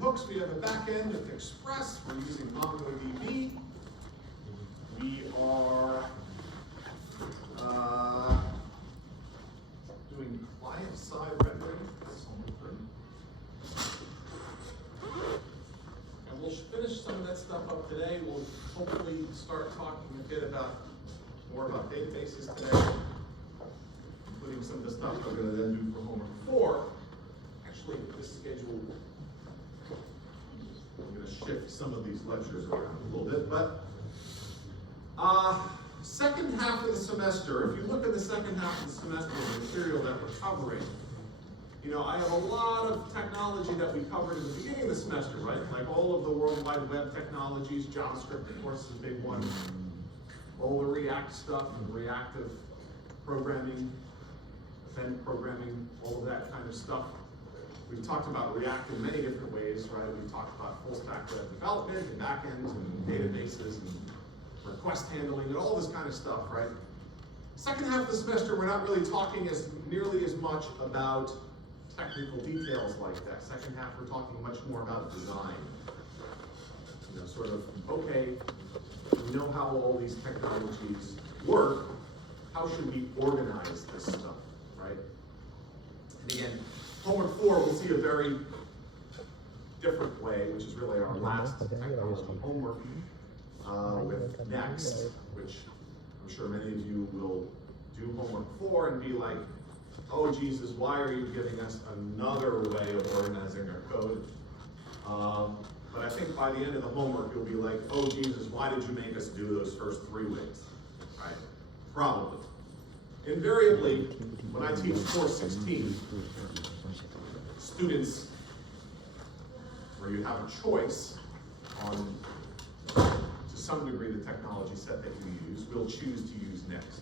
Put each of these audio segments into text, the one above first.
Hooks, we have a back end of Express. We're using MongoDB. We are doing client-side rendering. That's something. And we'll finish some of that stuff up today. We'll hopefully start talking a bit more about databases today, including some of the stuff we're going to then do for homework 4. Actually, this schedule, I'm going to shift some of these lectures around a little bit, but second half of the semester, if you look at the second half of the semester, the material that we're covering, you know, I have a lot of technology that we covered at the beginning of the semester, right? Like all of the World Wide Web technologies, JavaScript, of course, is a big one. All the React stuff and reactive programming, event programming, all of that kind of stuff. We've talked about React in many different ways, right? We've talked about full stack web development and backends and databases and request handling and all this kind of stuff, right? Second half of the semester, we're not really talking nearly as much about technical details like that. Second half, we're talking much more about design. You know, sort of, okay, we know how all these technologies work. How should we organize this stuff, right? And again, homework 4, we'll see a very different way, which is really our last technology homework with Next, which I'm sure many of you will do homework 4 and be like, oh Jesus, why are you giving us another way of organizing our code? But I think by the end of the homework, you'll be like, oh Jesus, why did you make us do those first 3 ways, right? Probably. Invariably, when I teach course 16, students, where you have a choice on, to some degree, the technology set that you use, will choose to use Next,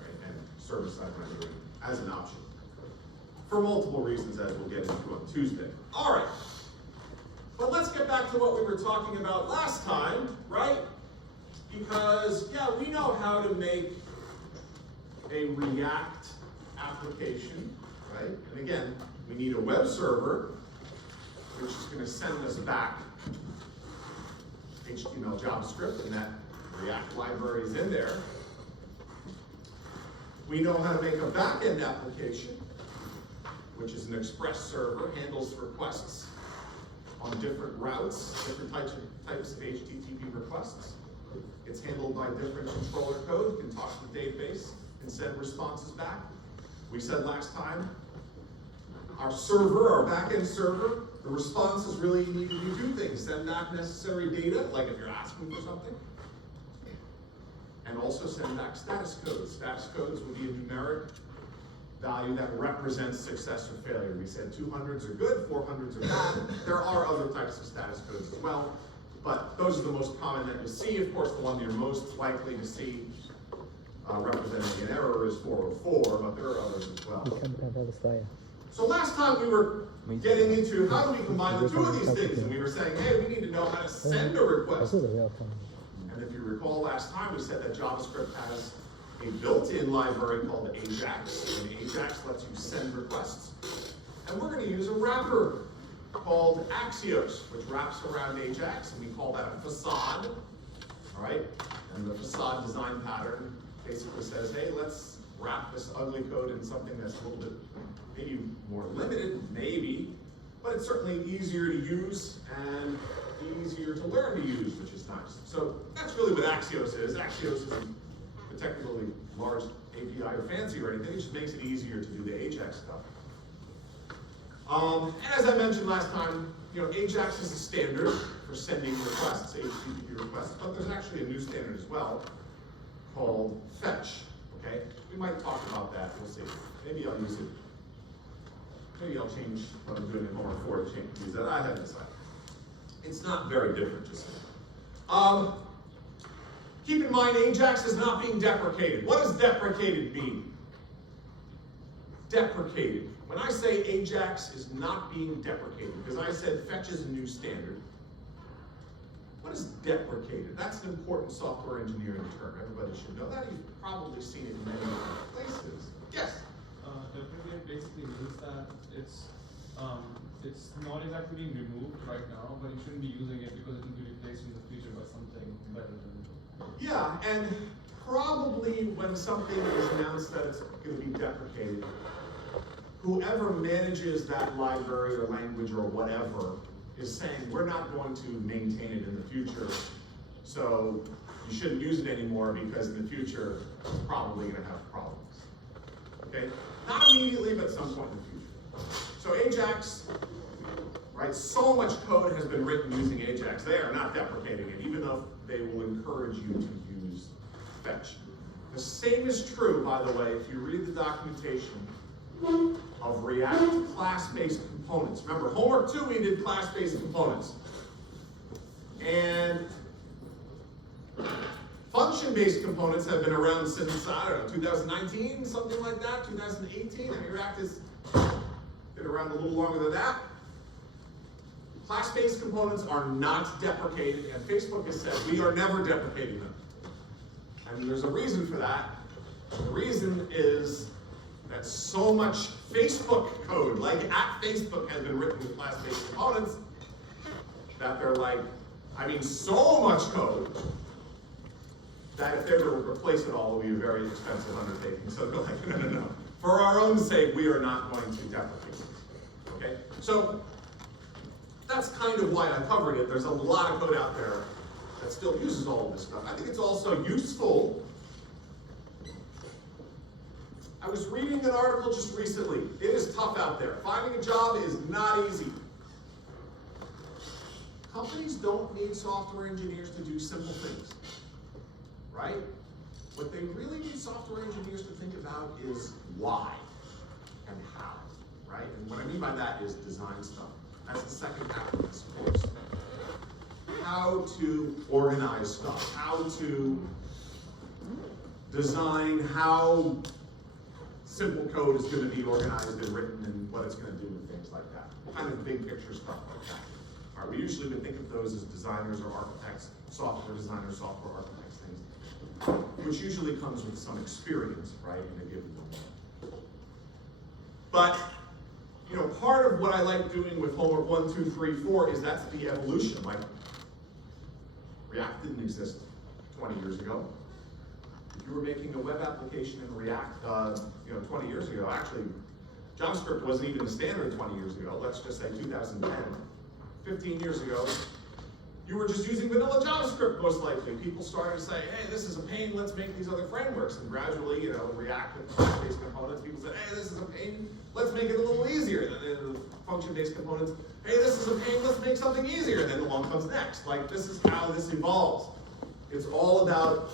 right? And server-side rendering as an option. For multiple reasons, as we'll get into on Tuesday. All right. But let's get back to what we were talking about last time, right? Because, yeah, we know how to make a React application, right? And again, we need a web server, which is going to send us back HTML, JavaScript, and that React library is in there. We know how to make a back-end application, which is an Express server, handles requests on different routes, different types of HTTP requests. It's handled by different controller code, can talk to the database, and send responses back. We said last time, our server, our back-end server, the responses really need to do 2 things. Send back necessary data, like if you're asking for something, and also send back status codes. Status codes will be a numeric value that represents success or failure. We said 200s are good, 400s are bad. There are other types of status codes as well, but those are the most common that you see. Of course, the one you're most likely to see representing an error is 404, but there are others as well. So last time we were getting into how do we combine the 2 of these things, and we were saying, hey, we need to know how to send a request. And if you recall last time, we said that JavaScript has a built-in library called Ajax, and Ajax lets you send requests. And we're going to use a wrapper called Axios, which wraps around Ajax, and we call that a facade, all right? And the facade design pattern basically says, hey, let's wrap this ugly code in something that's a little bit maybe more limited, maybe, but it's certainly easier to use and easier to learn to use, which is nice. So that's really what Axios is. Axios isn't a technically large API or fancy or anything, it just makes it easier to do the Ajax stuff. And as I mentioned last time, you know, Ajax is a standard for sending requests, HTTP requests, but there's actually a new standard as well called fetch, okay? We might talk about that, we'll see. Maybe I'll use it. Maybe I'll change what I'm doing in homework 4 to use that. I haven't decided. It's not very different, just keep in mind, Ajax is not being deprecated. What does deprecated mean? Deprecated. When I say Ajax is not being deprecated, because I said fetch is a new standard, what is deprecated? That's an important software engineering term. Everybody should know that. You've probably seen it in many different places. Yes? Deprecate basically means that it's it's not exactly being removed right now, but you shouldn't be using it because it will be replaced in the future by something better than it. Yeah, and probably when something is announced that it's going to be deprecated, whoever manages that library or language or whatever is saying, we're not going to maintain it in the future, so you shouldn't use it anymore because in the future it's probably going to have problems. Okay? Not immediately, but at some point in the future. So Ajax, right, so much code has been written using Ajax. They are not deprecating it, even though they will encourage you to use fetch. The same is true, by the way, if you read the documentation of React class-based components. Remember, homework 2, we did class-based components. And function-based components have been around since, I don't know, 2019, something like that, 2018. I mean, React has been around a little longer than that. Class-based components are not deprecated, and Facebook has said, we are never deprecating them. And there's a reason for that. The reason is that so much Facebook code, like at Facebook, has been written with class-based components that they're like, I mean, so much code that if they were to replace it all, it would be a very expensive undertaking. So they're like, no, no, no. For our own sake, we are not going to deprecate it. Okay? So that's kind of why I covered it. There's a lot of code out there that still uses all of this stuff. I think it's also useful. I was reading an article just recently. It is tough out there. Finding a job is not easy. Companies don't need software engineers to do simple things, right? What they really need software engineers to think about is why and how, right? And what I mean by that is design stuff. That's the second half of this course. How to organize stuff, how to design how simple code is going to be organized and written and what it's going to do and things like that. Kind of big picture stuff like that. All right, we usually would think of those as designers or architects, software designers, software architects, things, which usually comes with some experience, right, in a given domain. But you know, part of what I like doing with homework 1, 2, 3, 4 is that's the evolution. Like, React didn't exist 20 years ago. If you were making a web application in React, 20 years ago, actually, JavaScript wasn't even a standard 20 years ago. Let's just say 2010, 15 years ago, you were just using vanilla JavaScript most likely. People started to say, hey, this is a pain, let's make these other frameworks. And gradually, you know, React and class-based components, people said, hey, this is a pain, let's make it a little easier. And then the function-based components, hey, this is a pain, let's make something easier. And then along comes next. Like, this is how this evolves. It's all about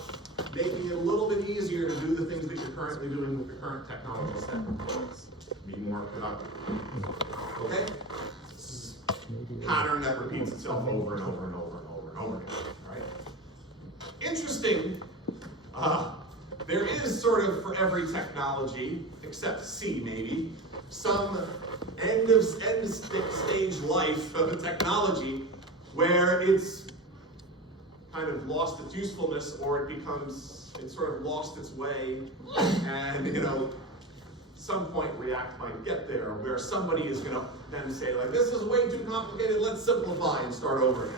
making it a little bit easier to do the things that you're currently doing with the current technology set. Be more productive. Okay? This is a pattern that repeats itself over and over and over and over and over again. All right? Interesting. There is sort of for every technology, except C maybe, some end stage life of a technology where it's kind of lost its usefulness, or it's sort of lost its way, and you know, some point React might get there where somebody is going to then say, like, this is way too complicated, let's simplify and start over again,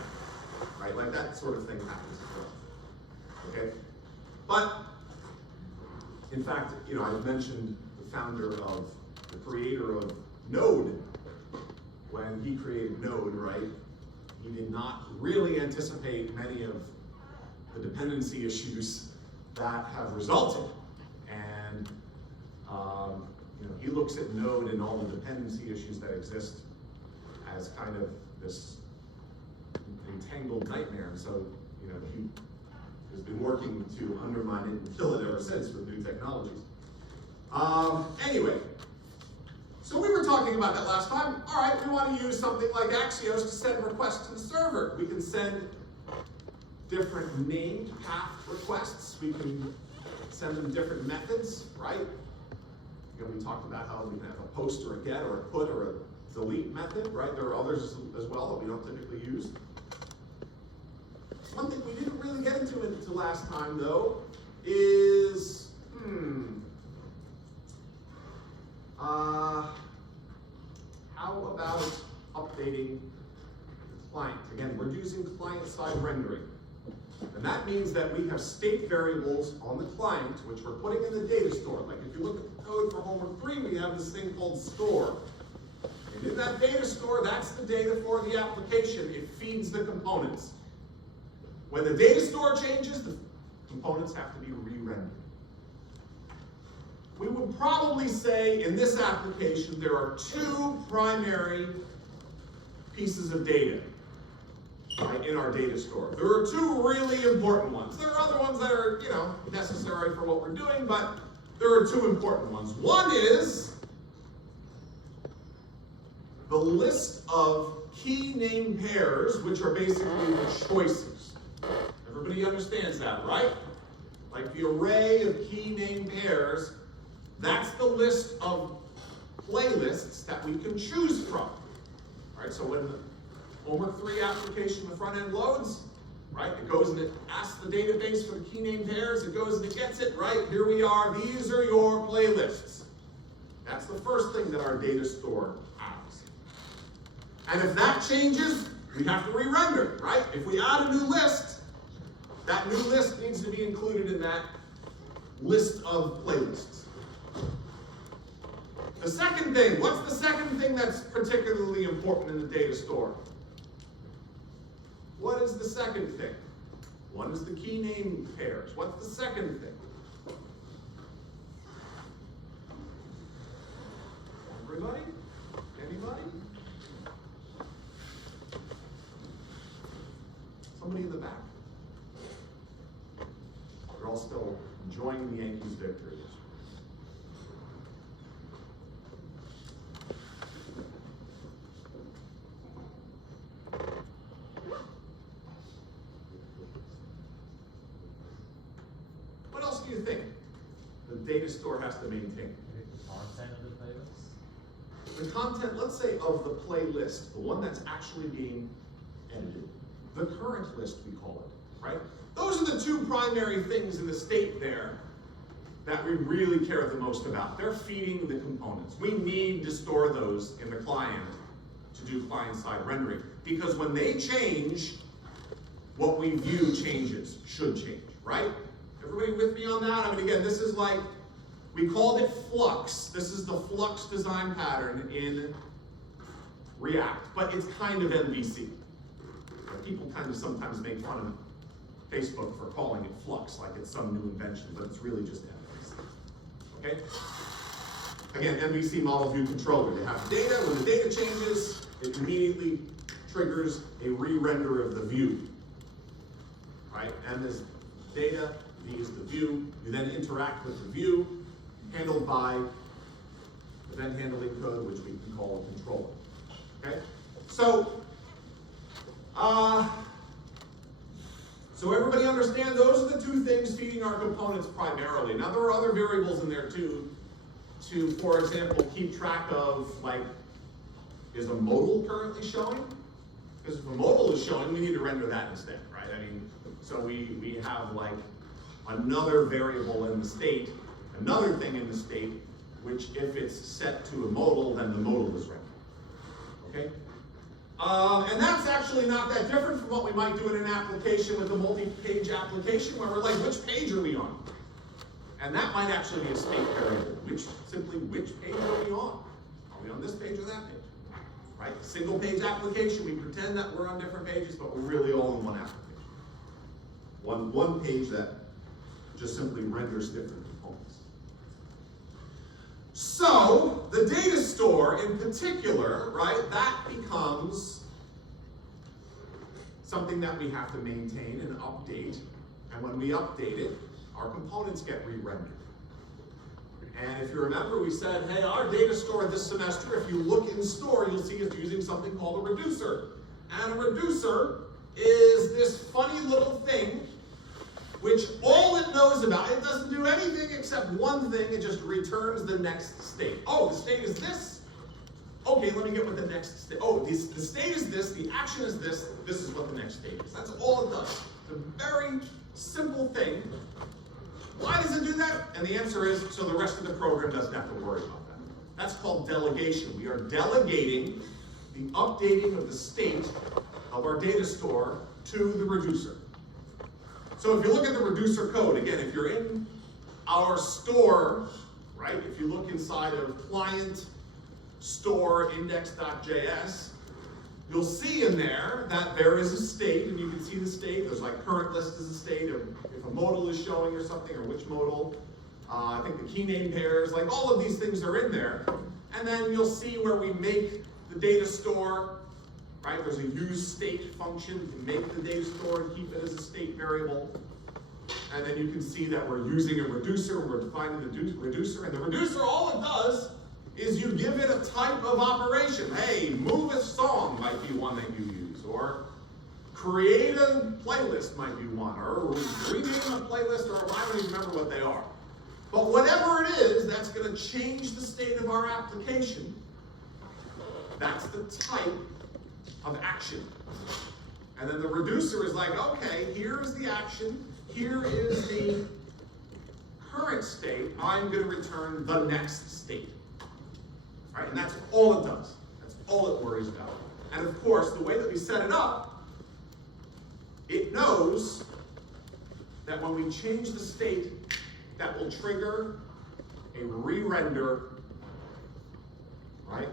right? Like that sort of thing happens as well. Okay, but in fact, you know, I mentioned the founder of, the creator of Node. When he created Node, right? He did not really anticipate many of the dependency issues that have resulted. And you know, he looks at Node and all the dependency issues that exist as kind of this entangled nightmare. And so, you know, he has been working to undermine it and kill it ever since with new technologies. Anyway, so we were talking about that last time. All right, we want to use something like Axios to send requests to the server. We can send different named path requests. We can send them different methods, right? You know, we talked about how we can have a post or a get or a put or a delete method, right? There are others as well that we don't typically use. One thing we didn't really get into until last time, though, is how about updating the client. Again, we're using client-side rendering. And that means that we have state variables on the client, which we're putting in the data store. Like if you look at the code for homework 3, we have this thing called store. And in that data store, that's the data for the application. It feeds the components. When the data store changes, the components have to be re-rendered. We would probably say in this application there are two primary pieces of data, right, in our data store. There are two really important ones. There are other ones that are, necessary for what we're doing, but there are two important ones. One is the list of key name pairs, which are basically the choices. Everybody understands that, right? Like the array of key name pairs, that's the list of playlists that we can choose from. Right? So when the homework 3 application, the front end loads, right? It goes and it asks the database for the key name pairs, it goes and it gets it, right? Here we are, these are your playlists. That's the first thing that our data store has. And if that changes, we have to re-render, right? If we add a new list, that new list needs to be included in that list of playlists. The second thing, what's the second thing that's particularly important in the data store? What is the second thing? One is the key name pairs. What's the second thing? Everybody? Anybody? Somebody in the back? You're all still enjoying the Yankees' victory. What else do you think the data store has to maintain? The content of the playlist? The content, let's say, of the playlist, the one that's actually being edited. The current list, we call it, right? Those are the two primary things in the state there that we really care the most about. They're feeding the components. We need to store those in the client to do client-side rendering. Because when they change, what we view changes, should change, right? Everybody with me on that? I mean, again, this is like, we called it Flux. This is the Flux design pattern in React, but it's kind of MVC. People kind of sometimes make fun of Facebook for calling it Flux, like it's some new invention, but it's really just MVC. Okay? Again, MVC model view controller. They have data. When the data changes, it immediately triggers a re-render of the view. Right? And this data, V is the view. You then interact with the view, handled by event handling code, which we can call a controller. Okay? So everybody understand those are the two things feeding our components primarily. Now there are other variables in there too, to, for example, keep track of, like, is a modal currently showing? Because if a modal is showing, we need to render that instead, right? I mean, so we have like another variable in the state, another thing in the state, which if it's set to a modal, then the modal is rendered, okay? And that's actually not that different from what we might do in an application with a multi-page application where we're like, which page are we on? And that might actually be a state variable. Which page are we on? Are we on this page or that page? Right? Single page application, we pretend that we're on different pages, but we're really all in one application. One page that just simply renders different components. So, the data store in particular, right, that becomes something that we have to maintain and update. And when we update it, our components get re-rendered. And if you remember, we said, hey, our data store this semester, if you look in store, you'll see it's using something called a reducer. And a reducer is this funny little thing which all it knows about, it doesn't do anything except one thing, it just returns the next state. Oh, the state is this? Okay, let me get what the next state, the state is this, the action is this is what the next state is. That's all it does. It's a very simple thing. Why does it do that? And the answer is, so the rest of the program doesn't have to worry about that. That's called delegation. We are delegating the updating of the state of our data store to the reducer. So if you look at the reducer code, again, if you're in our store, right, if you look inside of client store index.js, you'll see in there that there is a state, and you can see the state. There's like current list is a state, of if a modal is showing or something, or which modal. I think the key name pairs, like all of these things are in there. And then you'll see where we make the data store, right? There's a use state function to make the data store and keep it as a state variable. And then you can see that we're using a reducer, we're defining the reducer, and the reducer, all it does is you give it a type of operation. Hey, move a song might be one that you use, or create a playlist might be one, or rename a playlist, or I don't even remember what they are. But whatever it is, that's going to change the state of our application. That's the type of action. And then the reducer is like, okay, here is the action, here is the current state, I'm going to return the next state. Right? And that's all it does. That's all it worries about. And of course, the way that we set it up, it knows that when we change the state, that will trigger a re-render, right?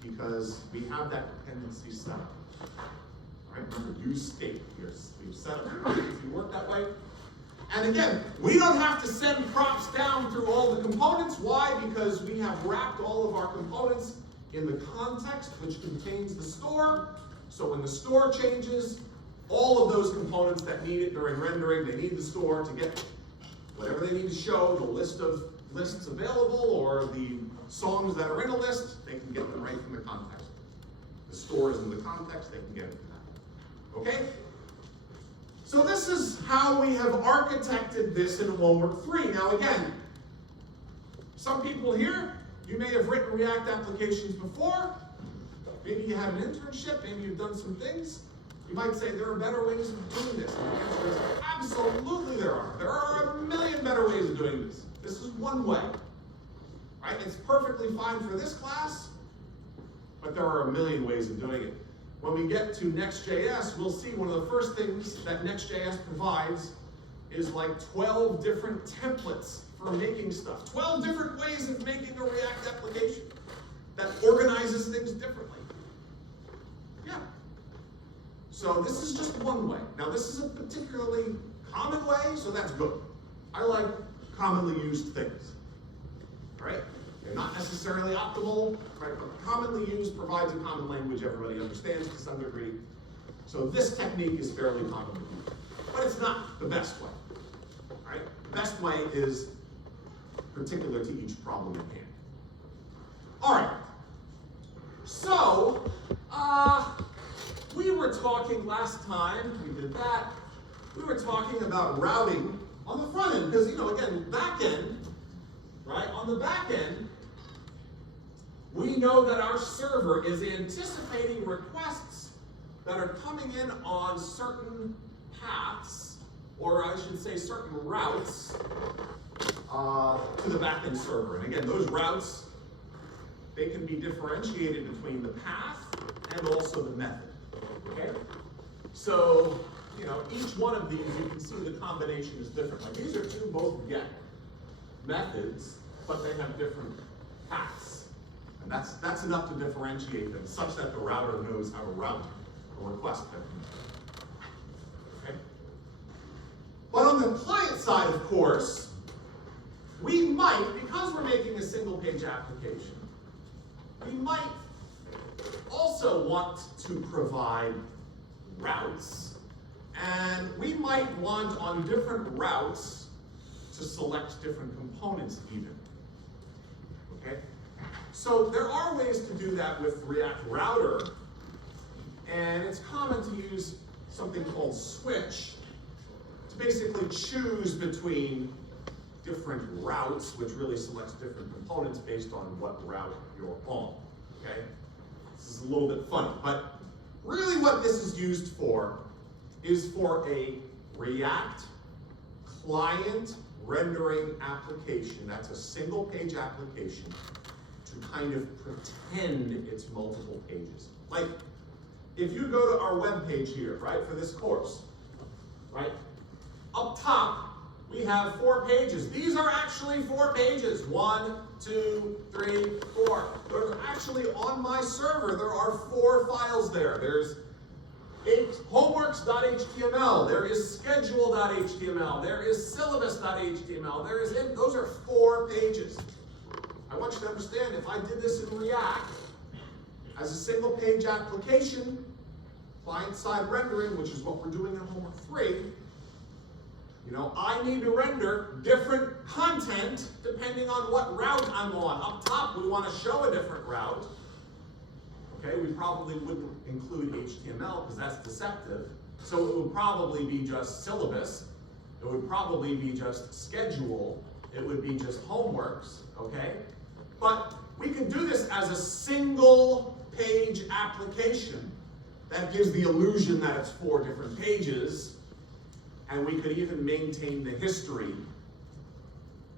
Because we have that dependency set up. Right? Remember, use state here. We've set up the dependency to work that way. And again, we don't have to send props down through all the components. Why? Because we have wrapped all of our components in the context, which contains the store. So when the store changes, all of those components that need it during rendering, they need the store to get whatever they need to show, the list of lists available, or the songs that are in a list, they can get them right from the context. The store is in the context, they can get it from that. Okay? So this is how we have architected this in Homework 3. Now again, some people here, you may have written React applications before. Maybe you had an internship, maybe you've done some things. You might say there are better ways of doing this. And the answer is absolutely there are. There are a million better ways of doing this. This is one way. Right? It's perfectly fine for this class, but there are a million ways of doing it. When we get to Next.js, we'll see one of the first things that Next.js provides is like 12 different templates for making stuff. 12 different ways of making a React application that organizes things differently. Yeah. So this is just one way. Now this is a particularly common way, so that's good. I like commonly used things, right? They're not necessarily optimal, right? But commonly used provides a common language everybody understands to some degree. So this technique is fairly commonly used, but it's not the best way, right? The best way is particular to each problem at hand. All right. So, we were talking last time, we did that, we were talking about routing on the front end, because, again, back end, right, on the back end, we know that our server is anticipating requests that are coming in on certain paths, or I should say certain routes, to the back-end server. And again, those routes, they can be differentiated between the path and also the method. Okay? So, each one of these, you can see the combination is different. Like these are two both get methods, but they have different paths. And that's enough to differentiate them, such that the router knows how to route a request. Okay? But on the client side, of course, we might, because we're making a single page application, we might also want to provide routes, and we might want on different routes to select different components even. Okay? So there are ways to do that with React Router, and it's common to use something called switch to basically choose between different routes, which really selects different components based on what route you're on. Okay? This is a little bit funny, but really what this is used for is for a React client rendering application. That's a single page application to kind of pretend it's multiple pages. Like, if you go to our webpage here, right, for this course, right, up top, we have 4 pages. These are actually 4 pages. 1, 2, 3, 4. They're actually on my server. There are 4 files there. There's homeworks.html. There is schedule.html. There is syllabus.html. Those are 4 pages. I want you to understand, if I did this in React as a single page application, client-side rendering, which is what we're doing in homework 3, you know, I need to render different content depending on what route I'm on. Up top, we want to show a different route. Okay, we probably wouldn't include HTML because that's deceptive. So it would probably be just syllabus. It would probably be just schedule. It would be just homeworks, okay? But we could do this as a single page application. That gives the illusion that it's 4 different pages. And we could even maintain the history,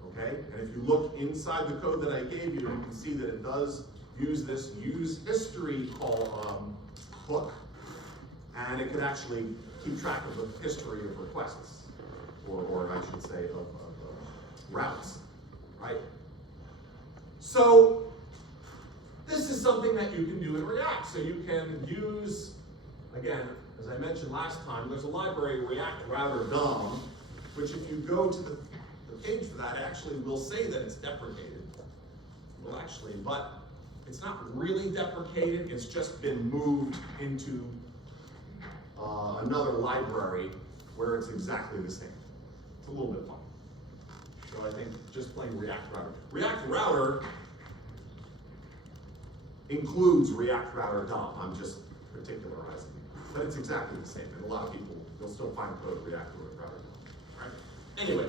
okay? And if you look inside the code that I gave you, you can see that it does use this use history hook, and it could actually keep track of the history of requests, or I should say of routes, right? So this is something that you can do in React. So you can use, again, as I mentioned last time, there's a library, React Router DOM, which if you go to the page for that, actually will say that it's deprecated. Well, actually, but it's not really deprecated, it's just been moved into another library where it's exactly the same. It's a little bit fun. So I think just plain React Router. React Router includes React Router DOM. I'm just particularizing. But it's exactly the same. And a lot of people, you'll still find code React Router DOM. Right? Anyway,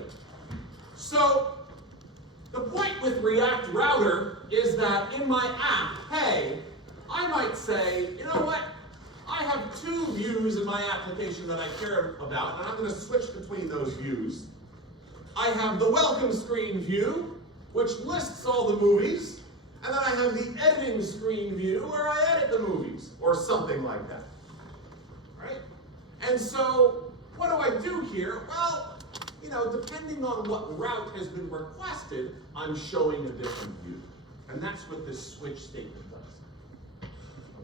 so the point with React Router is that in my app, hey, I might say, you know what? I have 2 views in my application that I care about, and I'm going to switch between those views. I have the welcome screen view, which lists all the movies, and then I have the editing screen view where I edit the movies, or something like that. Right? And so, what do I do here? Well, you know, depending on what route has been requested, I'm showing a different view. And that's what this switch statement does.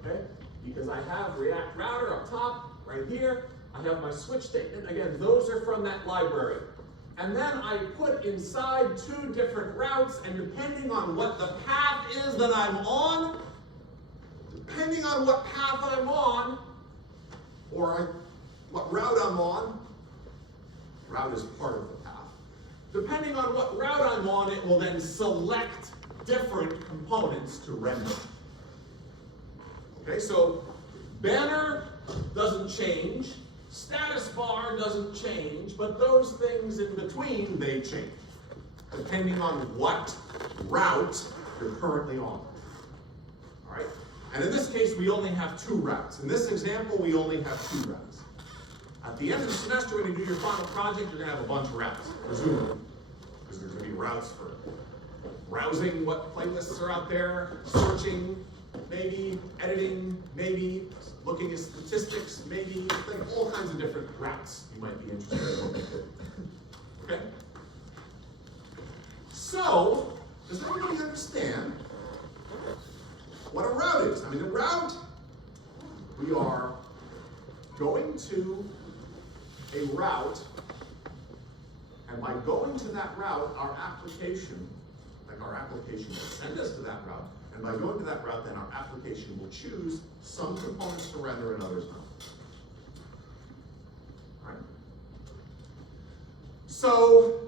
Okay? Because I have React Router up top, right here. I have my switch statement. Again, those are from that library. And then I put inside 2 different routes, and depending on what the path is that I'm on, depending on what path I'm on, or what route I'm on, route is part of the path. Depending on what route I'm on, it will then select different components to render. Okay, so banner doesn't change, status bar doesn't change, but those things in between, they change, depending on what route you're currently on. All right? And in this case, we only have 2 routes. In this example, we only have 2 routes. At the end of the semester, when you do your final project, you're going to have a bunch of routes, presumably. Because there's going to be routes for browsing what playlists are out there, searching, maybe, editing, maybe, looking at statistics, maybe, like all kinds of different routes you might be interested in looking at. Okay? So, does everybody understand what a route is? I mean, a route, we are going to a route, and by going to that route, our application will send us to that route, and by going to that route, then our application will choose some components to render and others not. All right? So,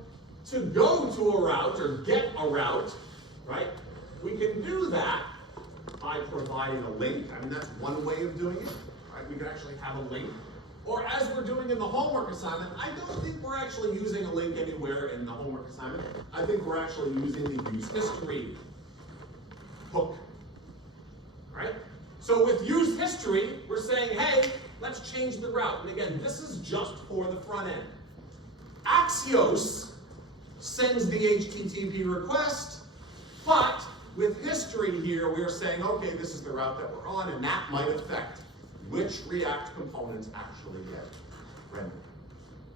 to go to a route, or get a route, right, we can do that by providing a link. I mean, that's one way of doing it. Right? We can actually have a link. Or as we're doing in the homework assignment, I don't think we're actually using a link anywhere in the homework assignment. I think we're actually using the use history hook. Right? So with use history, we're saying, hey, let's change the route. And again, this is just for the front end. Axios sends the HTTP request, but with history here, we're saying, okay, this is the route that we're on, and that might affect which React components actually get rendered.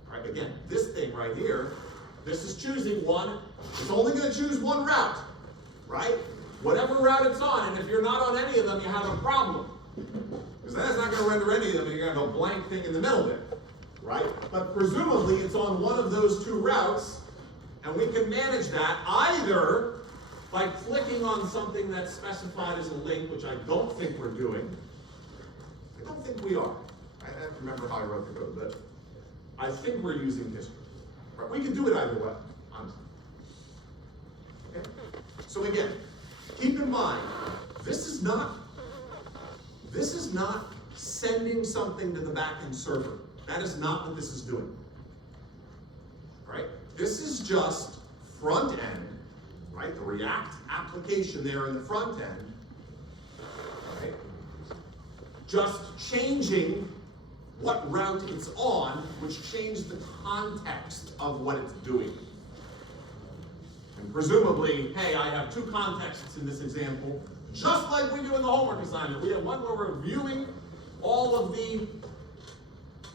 All right, again, this thing right here, this is choosing one. It's only going to choose one route, right? Whatever route it's on, and if you're not on any of them, you have a problem. Because then it's not going to render any of them, and you're going to have a blank thing in the middle there, right? But presumably it's on one of those two routes, and we can manage that either by clicking on something that's specified as a link, which I don't think we're doing. I don't think we are. I have to remember how I wrote the code, but I think we're using history. Right? We can do it either way, honestly. Okay? So again, keep in mind, this is not sending something to the backend server. That is not what this is doing. Right? This is just front end, right? The React application there in the front end, right? Just changing what route it's on, which changed the context of what it's doing. And presumably, hey, I have two contexts in this example, just like we do in the homework assignment. We have one where we're viewing all of the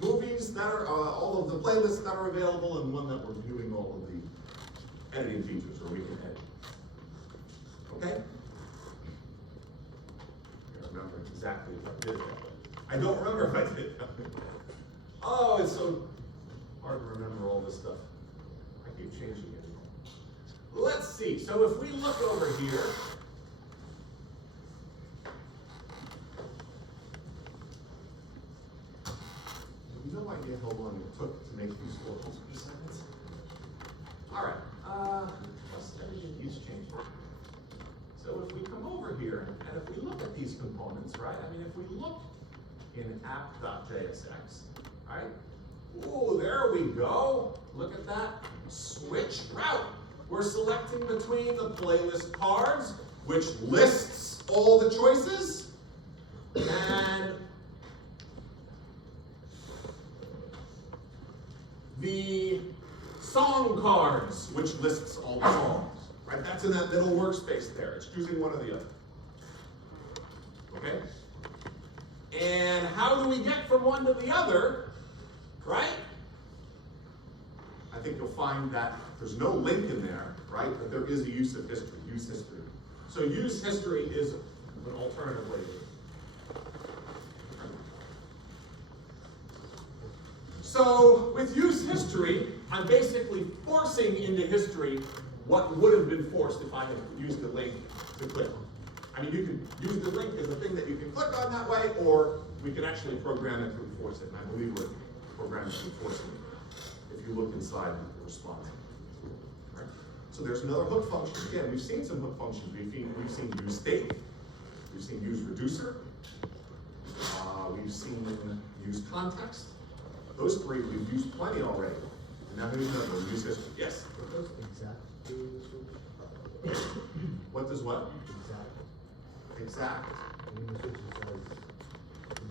movies that are, all of the playlists that are available, and one that we're viewing all of the editing features, where we can edit. Okay? I remember exactly if I did it that way. I don't remember if I did it that way. Oh, it's so hard to remember all this stuff. I keep changing it. Let's see. So if we look over here, you have no idea how long it took to make these locals per seconds. All right. Plus everything keeps changing. So if we come over here and if we look at these components, right? I mean, if we look in app.jsx, right? Ooh, there we go. Look at that. Switch route. We're selecting between the playlist cards, which lists all the choices, and the song cards, which lists all the songs. Right? That's in that middle workspace there. It's choosing one or the other. Okay? And how do we get from one to the other? Right? I think you'll find that there's no link in there, right? But there is a use of history, use history. So use history is an alternative way to do it. So with use history, I'm basically forcing into history what would have been forced if I had used the link to click on. I mean, you could use the link as a thing that you can click on that way, or we could actually program it to enforce it. And I believe we're programming to enforce it if you look inside the response. Right? So there's another hook function. Again, we've seen some hook functions. We've seen use state. We've seen use reducer. We've seen use context. Those three we've used plenty already. And now here's another one, use history. Yes? What does exact do? What does what? Exact. Exact. In the switch it says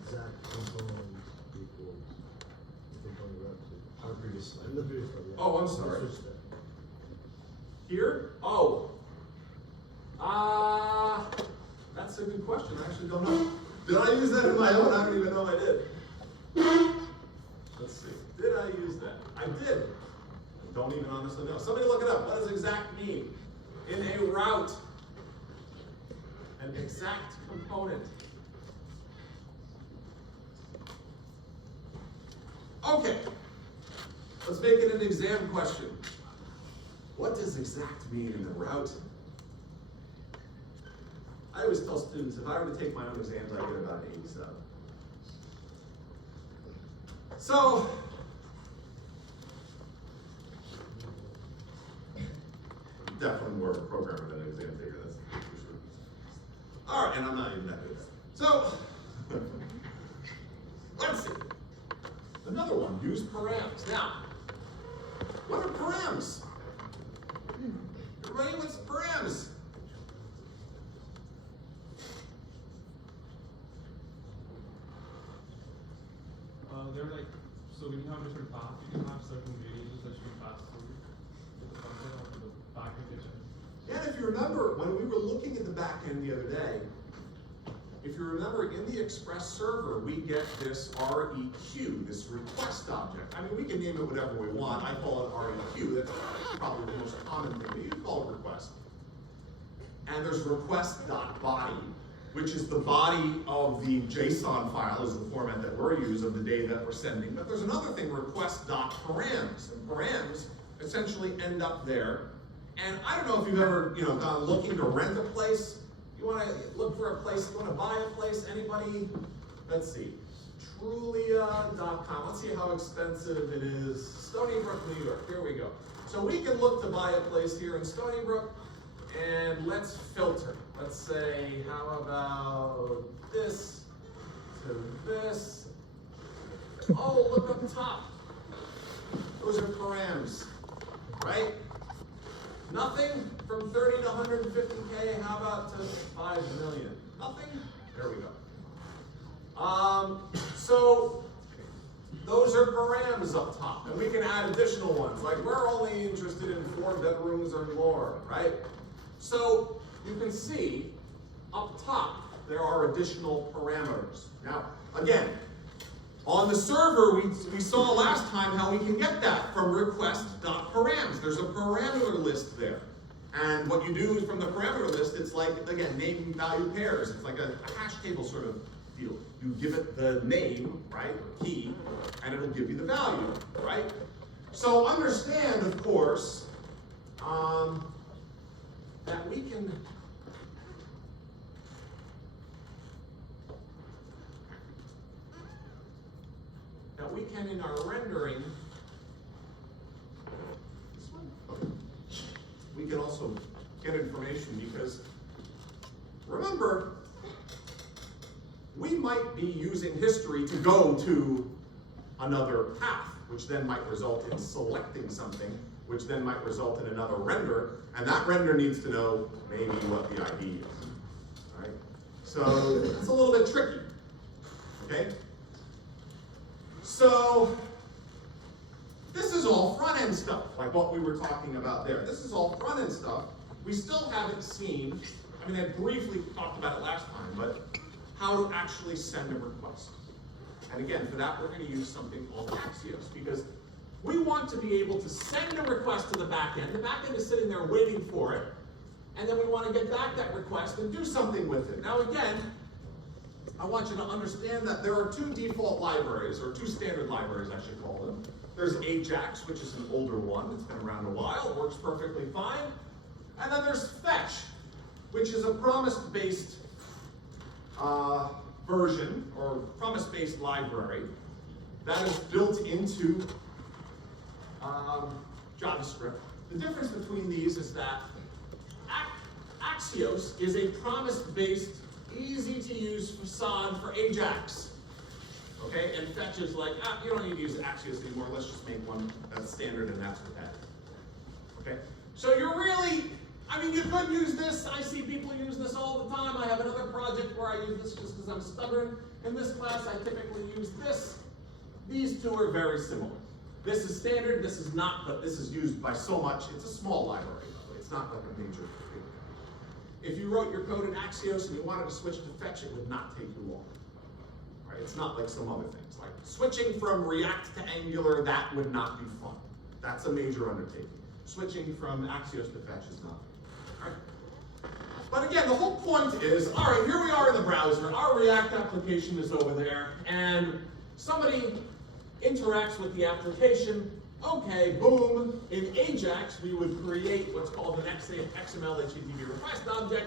exact component equals component rep to. Our previous slide. In the previous one, yeah. Oh, I'm sorry. Switch that. Here? Oh. That's a good question. I actually don't know. Did I use that in my own? I don't even know I did. Let's see. Did I use that? I did. I don't even honestly know. Somebody look it up. What does exact mean? In a route. An exact component. Okay. Let's make it an exam question. What does exact mean in the route? I always tell students, if I were to take my own exams, I get about an 87. So, definitely more of a programmer than an exam taker, that's for sure. All right, and I'm not even that good at that. So, let's see. Another one, use params. Now, what are params? Everybody, what's params? They're like, so when you have different paths, you can have certain variables that you can pass through to the front end or to the back end. And if you remember, when we were looking at the back end the other day, if you remember, in the Express server, we get this REQ, this request object. I mean, we can name it whatever we want. I call it REQ. That's probably the most common thing, but you can call it request. And there's request.body, which is the body of the JSON file, is the format that we're using of the data that we're sending. But there's another thing, request.params. And params essentially end up there. And I don't know if you've ever, gone looking to rent a place. You want to look for a place, you want to buy a place, anybody? Let's see, Trulia.com. Let's see how expensive it is. Stony Brook, New York, here we go. So we can look to buy a place here in Stony Brook, and let's filter. Let's say, how about this to this? Oh, look up top. Those are params, right? Nothing from 30 to 150K, how about to 5 million? Nothing? There we go. So those are params up top, and we can add additional ones, like we're only interested in 4 bedrooms or more, right? So you can see up top, there are additional parameters. Now, again, on the server, we saw last time how we can get that from request.params. There's a parameter list there. And what you do is from the parameter list, it's like, again, name and value pairs. It's like a hash table sort of deal. You give it the name, right, or key, and it'll give you the value, right? So understand, of course, that we can in our rendering, this one, okay, we can also get information because, remember, we might be using history to go to another path, which then might result in selecting something, which then might result in another render, and that render needs to know maybe what the ID is, all right? So it's a little bit tricky, okay? So this is all front-end stuff, like what we were talking about there. This is all front-end stuff. We still haven't seen, I mean, I briefly talked about it last time, but how to actually send a request. And again, for that, we're going to use something called Axios, because we want to be able to send a request to the back end. The back end is sitting there waiting for it, and then we want to get back that request and do something with it. Now again, I want you to understand that there are 2 default libraries, or 2 standard libraries I should call them. There's Ajax, which is an older one, it's been around a while, it works perfectly fine. And then there's Fetch, which is a promise-based version, or promise-based library, that is built into JavaScript. The difference between these is that Axios is a promise-based, easy-to-use facade for Ajax. Okay, and Fetch is like, you don't need to use Axios anymore, let's just make one that's standard and that's what that is. Okay, so you're really, I mean, you could use this. I see people use this all the time. I have another project where I use this just because I'm stubborn. In this class, I typically use this. These 2 are very similar. This is standard, this is not, but this is used by so much. It's a small library, by the way. It's not like a major thing. If you wrote your code in Axios and you wanted to switch to Fetch, it would not take you long. Right? It's not like some other things. Like switching from React to Angular, that would not be fun. That's a major undertaking. Switching from Axios to Fetch is not. All right? But again, the whole point is, all right, here we are in the browser. Our React application is over there, and somebody interacts with the application. Okay, boom. In Ajax, we would create what's called an XML HTTP request object,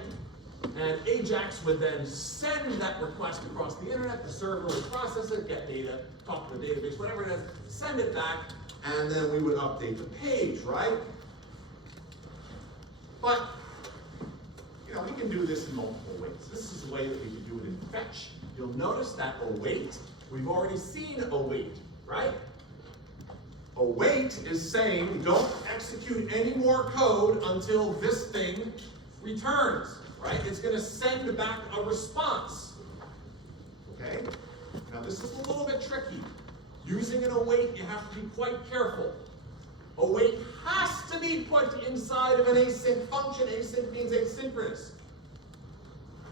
and Ajax would then send that request across the internet. The server would process it, get data, talk to the database, whatever it is, send it back, and then we would update the page, right? But, we can do this in multiple ways. This is a way that we can do it in Fetch. You'll notice that await, we've already seen await, right? Await is saying, don't execute any more code until this thing returns, right? It's going to send back a response, okay? Now this is a little bit tricky. Using an await, you have to be quite careful. await has to be put inside of an async function. Async means asynchronous.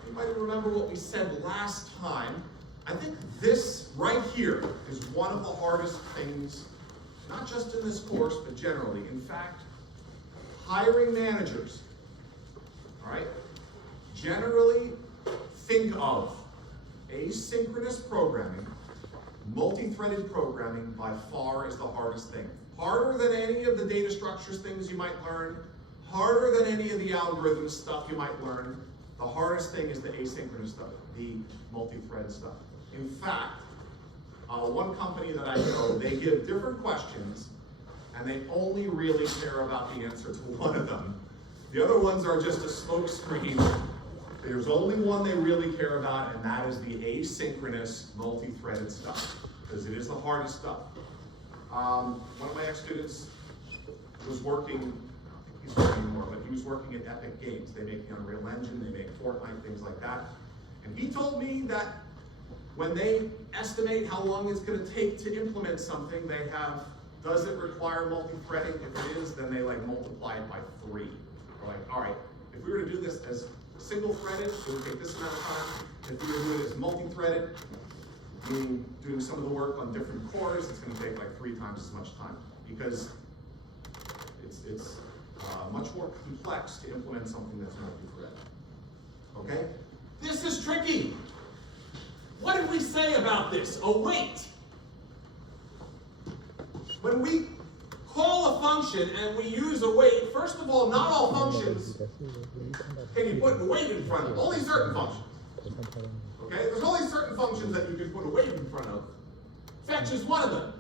Anybody remember what we said last time? I think this right here is one of the hardest things, not just in this course, but generally. In fact, hiring managers, all right, generally think of asynchronous programming, multi-threaded programming by far is the hardest thing. Harder than any of the data structures things you might learn, harder than any of the algorithm stuff you might learn. The hardest thing is the asynchronous stuff, the multi-thread stuff. In fact, one company that I know, they give different questions and they only really care about the answer to one of them. The other ones are just a smoke screen. There's only one they really care about, and that is the asynchronous multi-threaded stuff, because it is the hardest stuff. One of my ex-students was working, I don't think he's working anymore, but he was working at Epic Games. They make the Unreal Engine, they make Fortnite, things like that. And he told me that when they estimate how long it's going to take to implement something, they have, does it require multi-threading? If it is, then they like multiply it by 3. They're like, all right, if we were to do this as single-threaded, it would take this amount of time. If we were to do it as multi-threaded, meaning doing some of the work on different cores, it's going to take like 3 times as much time, because it's much more complex to implement something that's multi-threaded. Okay? This is tricky. What did we say about this? Await. When we call a function and we use await, first of all, not all functions can you put await in front of. Only certain functions. Okay? There's only certain functions that you can put await in front of. Fetch is one of them.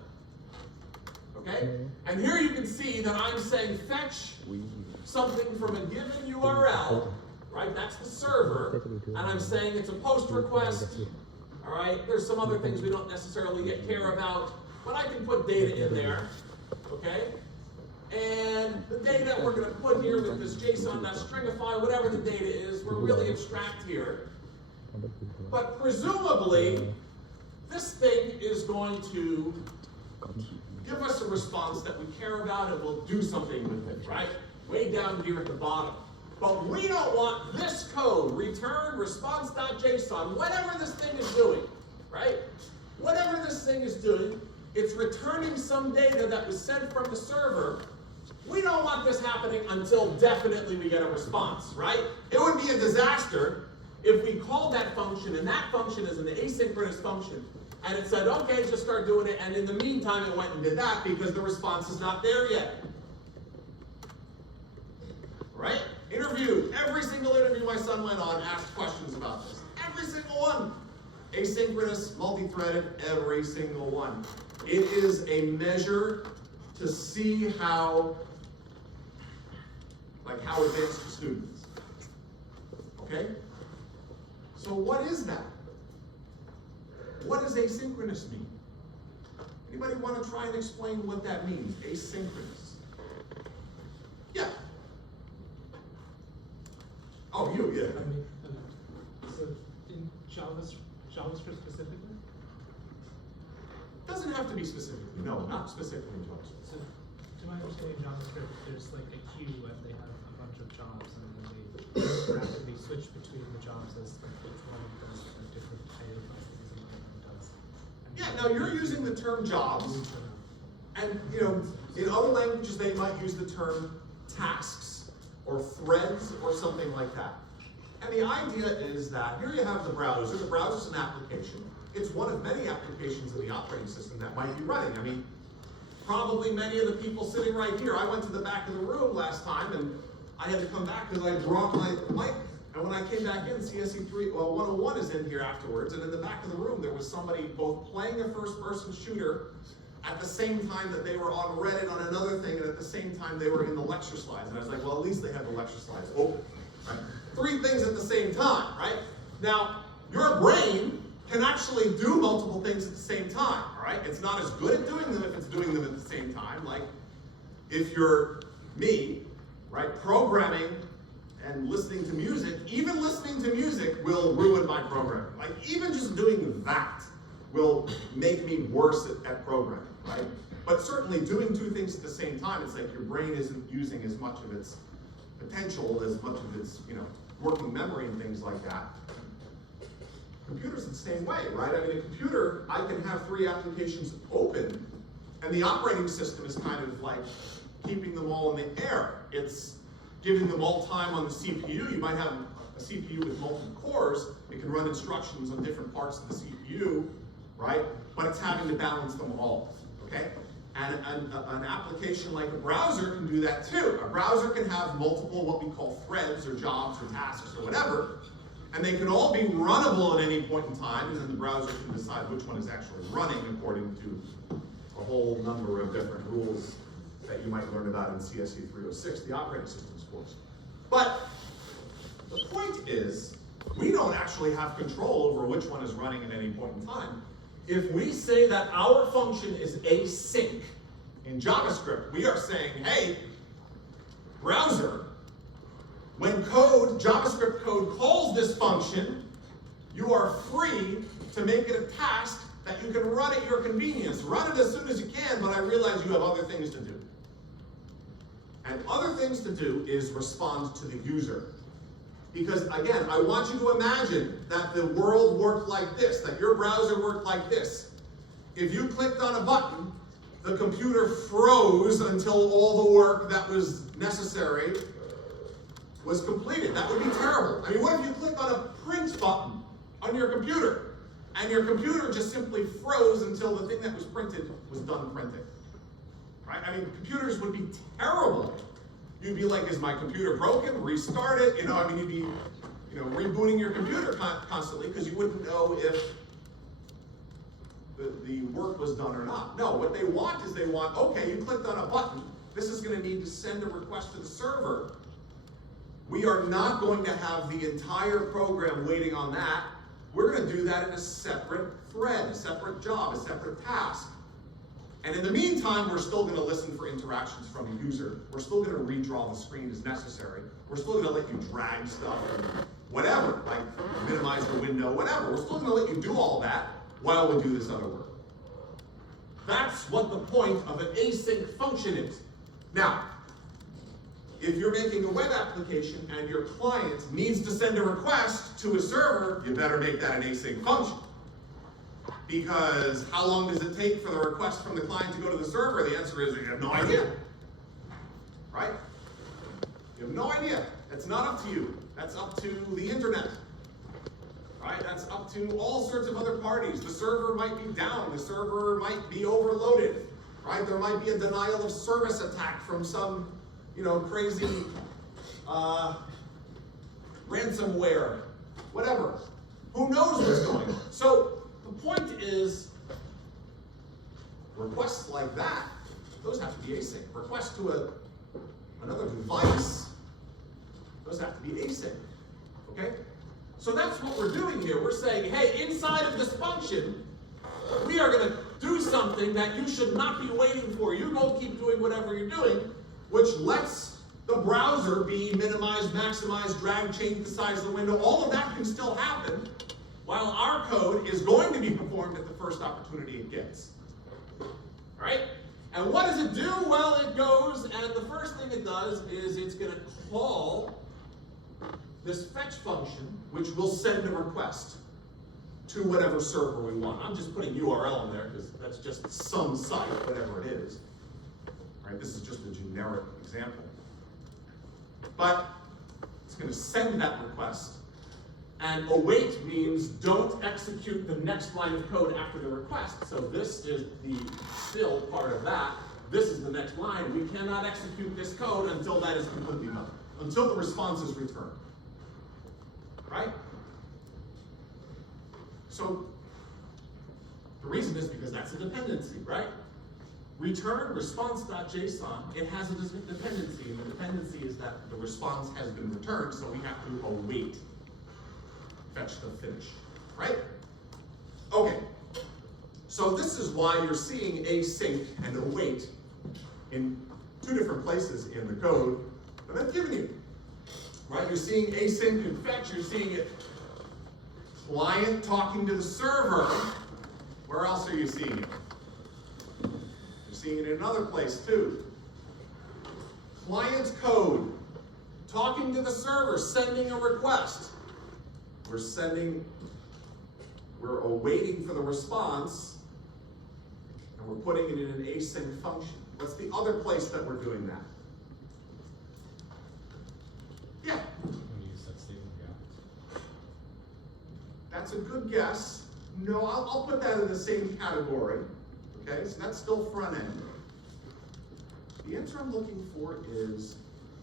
Okay? And here you can see that I'm saying fetch something from a given URL, right? That's the server. And I'm saying it's a post request. All right? There's some other things we don't necessarily yet care about, but I can put data in there. Okay? And the data we're going to put here with this JSON.stringify, whatever the data is, we're really abstract here. But presumably, this thing is going to give us a response that we care about and we'll do something with it, right? Way down here at the bottom. But we don't want this code, return response.json, whatever this thing is doing, right? Whatever this thing is doing, it's returning some data that was sent from the server. We don't want this happening until definitely we get a response, right? It would be a disaster if we called that function, and that function is an asynchronous function, and it said, okay, just start doing it, and in the meantime it went and did that because the response is not there yet. Right? Interview. Every single interview my son went on asked questions about this. Every single one. Asynchronous, multi-threaded, every single one. It is a measure to see how advanced the student is. Okay? So what is that? What does asynchronous mean? Anybody want to try and explain what that means? Asynchronous. Yeah. Oh, you, yeah. So in JavaScript specifically? Doesn't have to be specifically. No, not specifically in JavaScript. So to my understanding, in JavaScript, there's like a queue and they have a bunch of jobs and then they rapidly switch between the jobs as like each one does a different kind of processes and one does. Yeah, now you're using the term jobs, and in other languages they might use the term tasks or threads or something like that. And the idea is that here you have the browser. The browser is an application. It's one of many applications in the operating system that might be running. I mean, probably many of the people sitting right here. I went to the back of the room last time and I had to come back because I brought my mic. And when I came back in, CSE 101 is in here afterwards. And in the back of the room, there was somebody both playing a first-person shooter at the same time that they were on Reddit on another thing, and at the same time they were in the lecture slides. And I was like, well, at least they have the lecture slides open, right? 3 things at the same time, right? Now, your brain can actually do multiple things at the same time, all right? It's not as good at doing them if it's doing them at the same time. Like, if you're me, right, programming and listening to music, even listening to music will ruin my programming. Like, even just doing that will make me worse at programming, right? But certainly doing two things at the same time, it's like your brain isn't using as much of its potential, as much of its, working memory and things like that. Computers the same way, right? I mean, a computer, I can have 3 applications open, and the operating system is kind of like keeping them all in the air. It's giving them all time on the CPU. You might have a CPU with multiple cores. It can run instructions on different parts of the CPU, right? But it's having to balance them all, okay? And an application like a browser can do that too. A browser can have multiple what we call threads or jobs or tasks or whatever, and they can all be runnable at any point in time, and then the browser can decide which one is actually running according to a whole number of different rules that you might learn about in CSE 306, the operating systems course. But the point is, we don't actually have control over which one is running at any point in time. If we say that our function is async in JavaScript, we are saying, hey, browser, when JavaScript code calls this function, you are free to make it a task that you can run at your convenience. Run it as soon as you can, but I realize you have other things to do. And other things to do is respond to the user. Because again, I want you to imagine that the world worked like this, that your browser worked like this. If you clicked on a button, the computer froze until all the work that was necessary was completed. That would be terrible. I mean, what if you clicked on a print button on your computer, and your computer just simply froze until the thing that was printed was done printing? Right? I mean, computers would be terrible. You'd be like, is my computer broken? Restart it. You'd be, rebooting your computer constantly because you wouldn't know if the work was done or not. No, what they want is okay, you clicked on a button. This is going to need to send a request to the server. We are not going to have the entire program waiting on that. We're going to do that in a separate thread, a separate job, a separate task. And in the meantime, we're still going to listen for interactions from the user. We're still going to redraw the screen as necessary. We're still going to let you drag stuff and whatever, like minimize the window, whatever. We're still going to let you do all that while we do this other work. That's what the point of an async function is. Now, if you're making a web application and your client needs to send a request to a server, you better make that an async function. Because how long does it take for the request from the client to go to the server? The answer is you have no idea. Right? You have no idea. That's not up to you. That's up to the internet. Right? That's up to all sorts of other parties. The server might be down. The server might be overloaded. Right? There might be a denial of service attack from some, crazy ransomware. Whatever. Who knows what's going on? So the point is, requests like that, those have to be async. Requests to another device, those have to be async. Okay? So that's what we're doing here. We're saying, hey, inside of this function, we are going to do something that you should not be waiting for. You go keep doing whatever you're doing, which lets the browser be minimized, maximized, drag, change the size of the window. All of that can still happen, while our code is going to be performed at the first opportunity it gets. All right? And what does it do? Well, it goes, and the first thing it does is it's going to call this fetch function, which will send a request to whatever server we want. I'm just putting URL in there because that's just some site, whatever it is. Right? This is just a generic example. But it's going to send that request. And await means don't execute the next line of code after the request. So this is the still part of that. This is the next line. We cannot execute this code until that is completely done, until the response is returned. Right? So the reason is because that's a dependency, right? Return response.json, it has a dependency, and the dependency is that the response has been returned, so we have to await fetch the finish, right? Okay, so this is why you're seeing async and await in two different places in the code that I've given you, right? You're seeing async and fetch, you're seeing it client talking to the server. Where else are you seeing it? You're seeing it in another place too. Client code, talking to the server, sending a request. We're awaiting for the response, and we're putting it in an async function. What's the other place that we're doing that? Yeah, When you set statement gaps. that's a good guess. No, I'll put that in the same category. Okay, so that's still front end. The answer I'm looking for is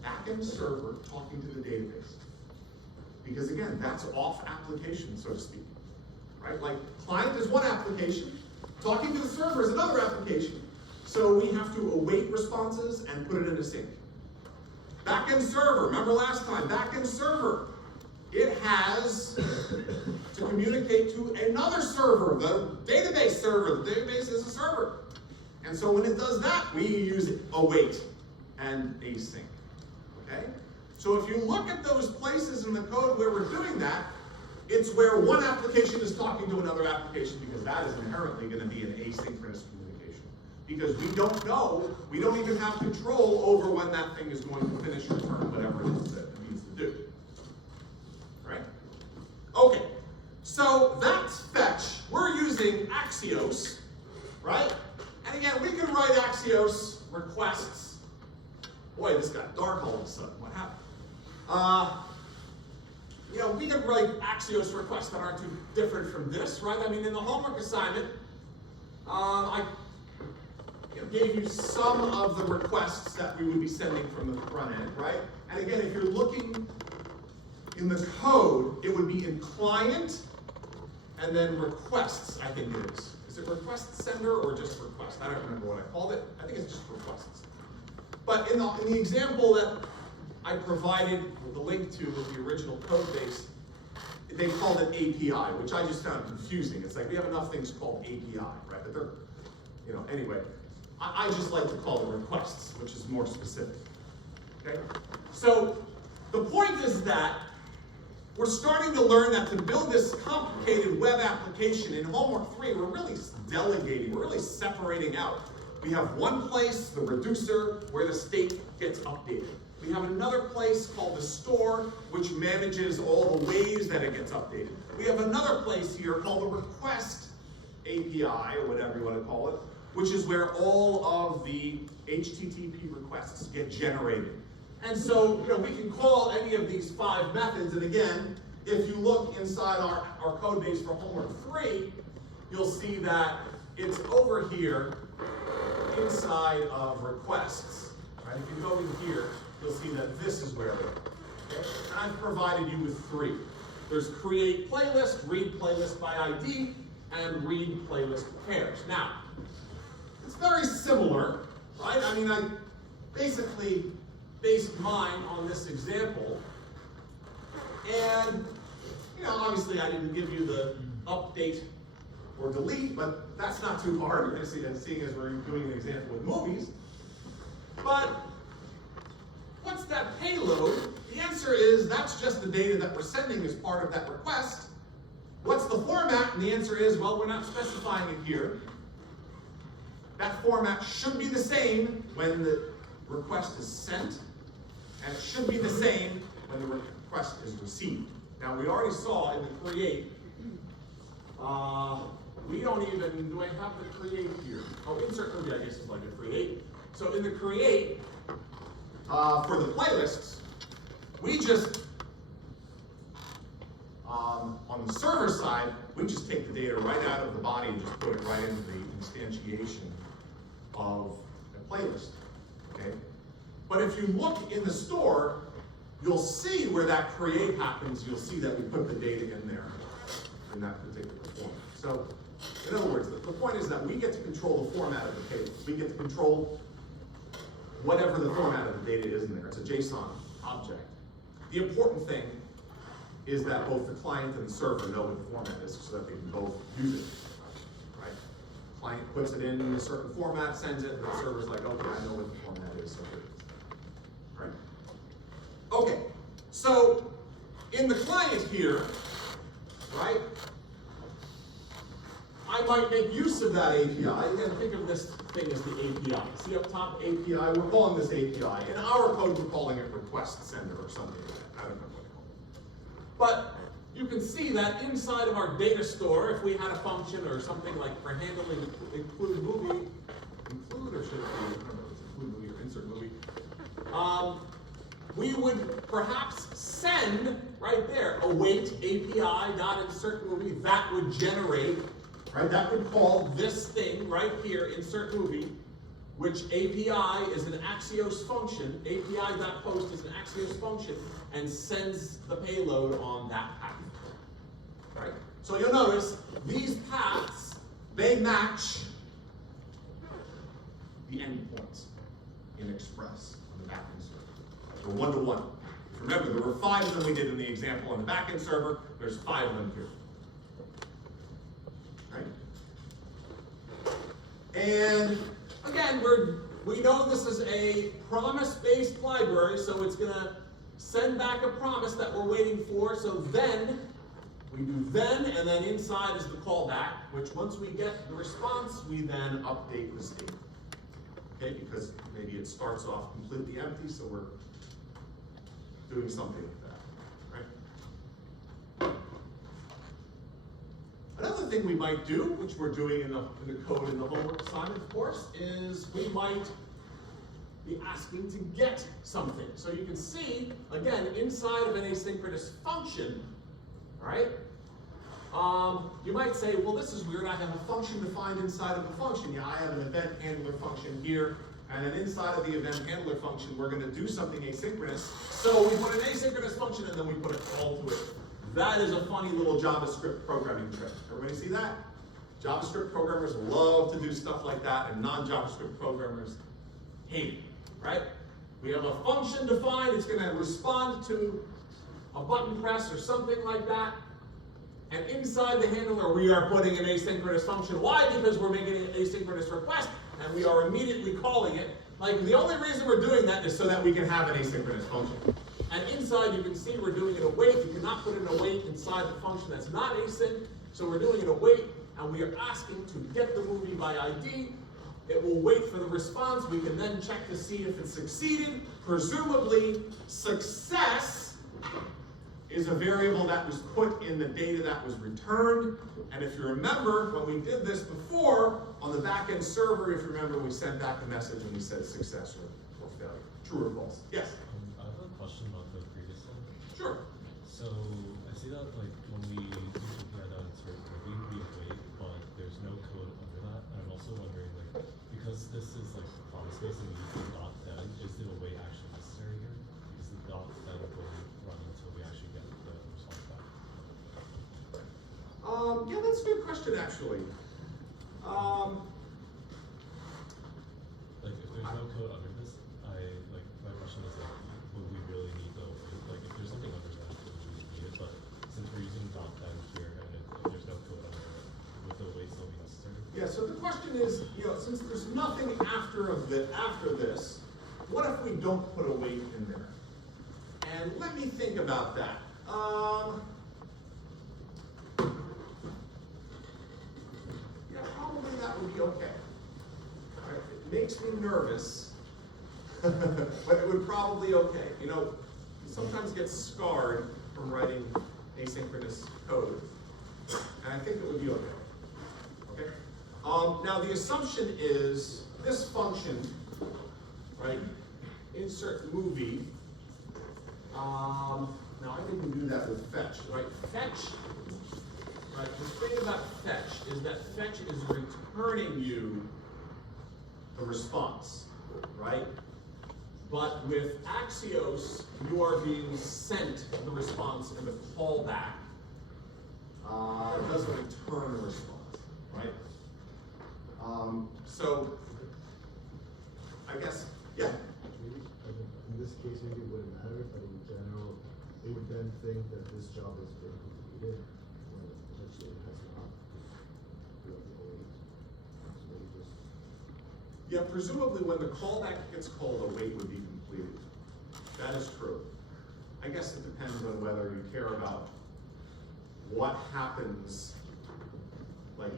backend server talking to the database. Because again, that's off application, so to speak. Right? Like client is one application, talking to the server is another application. So we have to await responses and put it in a sync. Backend server, remember last time, backend server. It has to communicate to another server, the database server. The database is a server. And so when it does that, we use await and async. Okay? So if you look at those places in the code where we're doing that, it's where one application is talking to another application, because that is inherently going to be an asynchronous communication. Because we don't know, we don't even have control over when that thing is going to finish or return whatever it is that it needs to do. Right? Okay, so that's fetch. We're using Axios, right? And again, we can write Axios requests. Boy, this got dark all of a sudden. What happened? We could write Axios requests that aren't too different from this, right? I mean, in the homework assignment, I gave you some of the requests that we would be sending from the front end, right? And again, if you're looking in the code, it would be in client and then requests, I think it is. Is it request sender or just request? I don't remember what I called it. I think it's just requests. But in the example that I provided with the link to with the original code base, they called it API, which I just found confusing. It's like we have enough things called API, right? But they're, anyway. I just like to call it requests, which is more specific. Okay? So the point is that we're starting to learn that to build this complicated web application in homework 3, we're really delegating, we're really separating out. We have one place, the reducer, where the state gets updated. We have another place called the store, which manages all the ways that it gets updated. We have another place here called the request API, or whatever you want to call it, which is where all of the HTTP requests get generated. And so, we can call any of these 5 methods, and again, if you look inside our code base for homework 3, you'll see that it's over here inside of requests. Right? If you go in here, you'll see that this is where they are. Okay? And I've provided you with 3. There's create playlist, read playlist by ID, and read playlist pairs. Now, it's very similar, right? I mean, I basically based mine on this example. And, obviously I didn't give you the update or delete, but that's not too hard, seeing as we're doing an example with movies. But what's that payload? The answer is that's just the data that we're sending as part of that request. What's the format? And the answer is, well, we're not specifying it here. That format should be the same when the request is sent, and it should be the same when the request is received. Now, we already saw in the create, we don't even, do I have the create here? Oh, insert movie, I guess, is like a create. So in the create, for the playlists, we just, on the server side, we just take the data right out of the body and just put it right into the instantiation of a playlist, okay? But if you look in the store, you'll see where that create happens. You'll see that we put the data in there in that particular format. So, in other words, the point is that we get to control the format of the page. We get to control whatever the format of the data is in there. It's a JSON object. The important thing is that both the client and the server know what the format is so that they can both use it, right? Client puts it in a certain format, sends it, and the server's like, okay, I know what the format is, so here it is. Right? Okay, so in the client here, right, I I might make use of that API. Again, think of this thing as the API. See up top, API, we're calling this API. In our code, we're calling it request sender or something like that. I don't know what to call it. But you can see that inside of our data store, if we had a function or something like for handling include movie, include or should it be, I don't know if it's include movie or insert movie, we would perhaps send right there await API dot insert movie. That would generate, right? That would call this thing right here, insert movie, which API is an Axios function. API dot post is an Axios function and sends the payload on that path. Right? So you'll notice these paths, they match the endpoints in Express on the backend server. They're one-to-one. Remember, there were 5 of them we did in the example on the backend server. There's 5 of them here. Right? And again, we know this is a promise-based library, so it's gonna send back a promise that we're waiting for. So then we do then, and then inside is the callback, which once we get the response, we then update the state. Okay, because maybe it starts off completely empty, so we're doing something like that, right? Another thing we might do, which we're doing in the code in the homework assignment, of course, is we might be asking to get something. So you can see, again, inside of an asynchronous function, right? You might say, well, this is weird. I have a function defined inside of a function. Yeah, I have an event handler function here, and then inside of the event handler function, we're going to do something asynchronous. So we put an asynchronous function, and then we put a call to it. That is a funny little JavaScript programming trick. Everybody see that? JavaScript programmers love to do stuff like that, and non-JavaScript programmers hate it, right? We have a function defined. It's going to respond to a button press or something like that. And inside the handler, we are putting an asynchronous function. Why? Because we're making an asynchronous request, and we are immediately calling it. Like, the only reason we're doing that is so that we can have an asynchronous function. And inside, you can see we're doing an await. You cannot put an await inside the function that's not async. So we're doing an await, and we are asking to get the movie by ID. It will wait for the response. We can then check to see if it succeeded. Presumably, success is a variable that was put in the data that was returned. And if you remember, when we did this before, on the backend server, if you remember, we sent back a message and we said success or failure. True or false? Yes? I have a question about the previous one. Sure. So I see that like when we do API dot insert, we await, but there's no code under that. And I'm also wondering, like, because this is like promise-based and we use the dot then, is the await actually necessary here? Is the dot then going to run until we actually get the response back? Yeah, that's a good question, actually. Like, if there's no code under this, my question is like, would we really need the await? Like, if there's something under that, would we need it? But since we're using dot then here, and if there's no code under it, would the await still be necessary? Yeah, so the question is, since there's nothing after this, what if we don't put a wait in there? And let me think about that. Yeah, probably that would be okay. All right, it makes me nervous, but it would probably be okay. You sometimes get scarred from writing asynchronous code, and I think it would be okay. Okay? Now the assumption is this function, right? Insert movie. Now I think we do that with fetch, right? Fetch, right? The thing about fetch is that fetch is returning you the response, right? But with Axios, you are being sent the response in the callback. It doesn't return a response, right? So I guess, yeah. Maybe, in this case, maybe it wouldn't matter, but in general, they would then think that this job has been completed, when potentially it has not. You have to wait. So maybe just. Yeah, presumably when the callback gets called, a wait would be completed. That is true. I guess it depends on whether you care about what happens, like,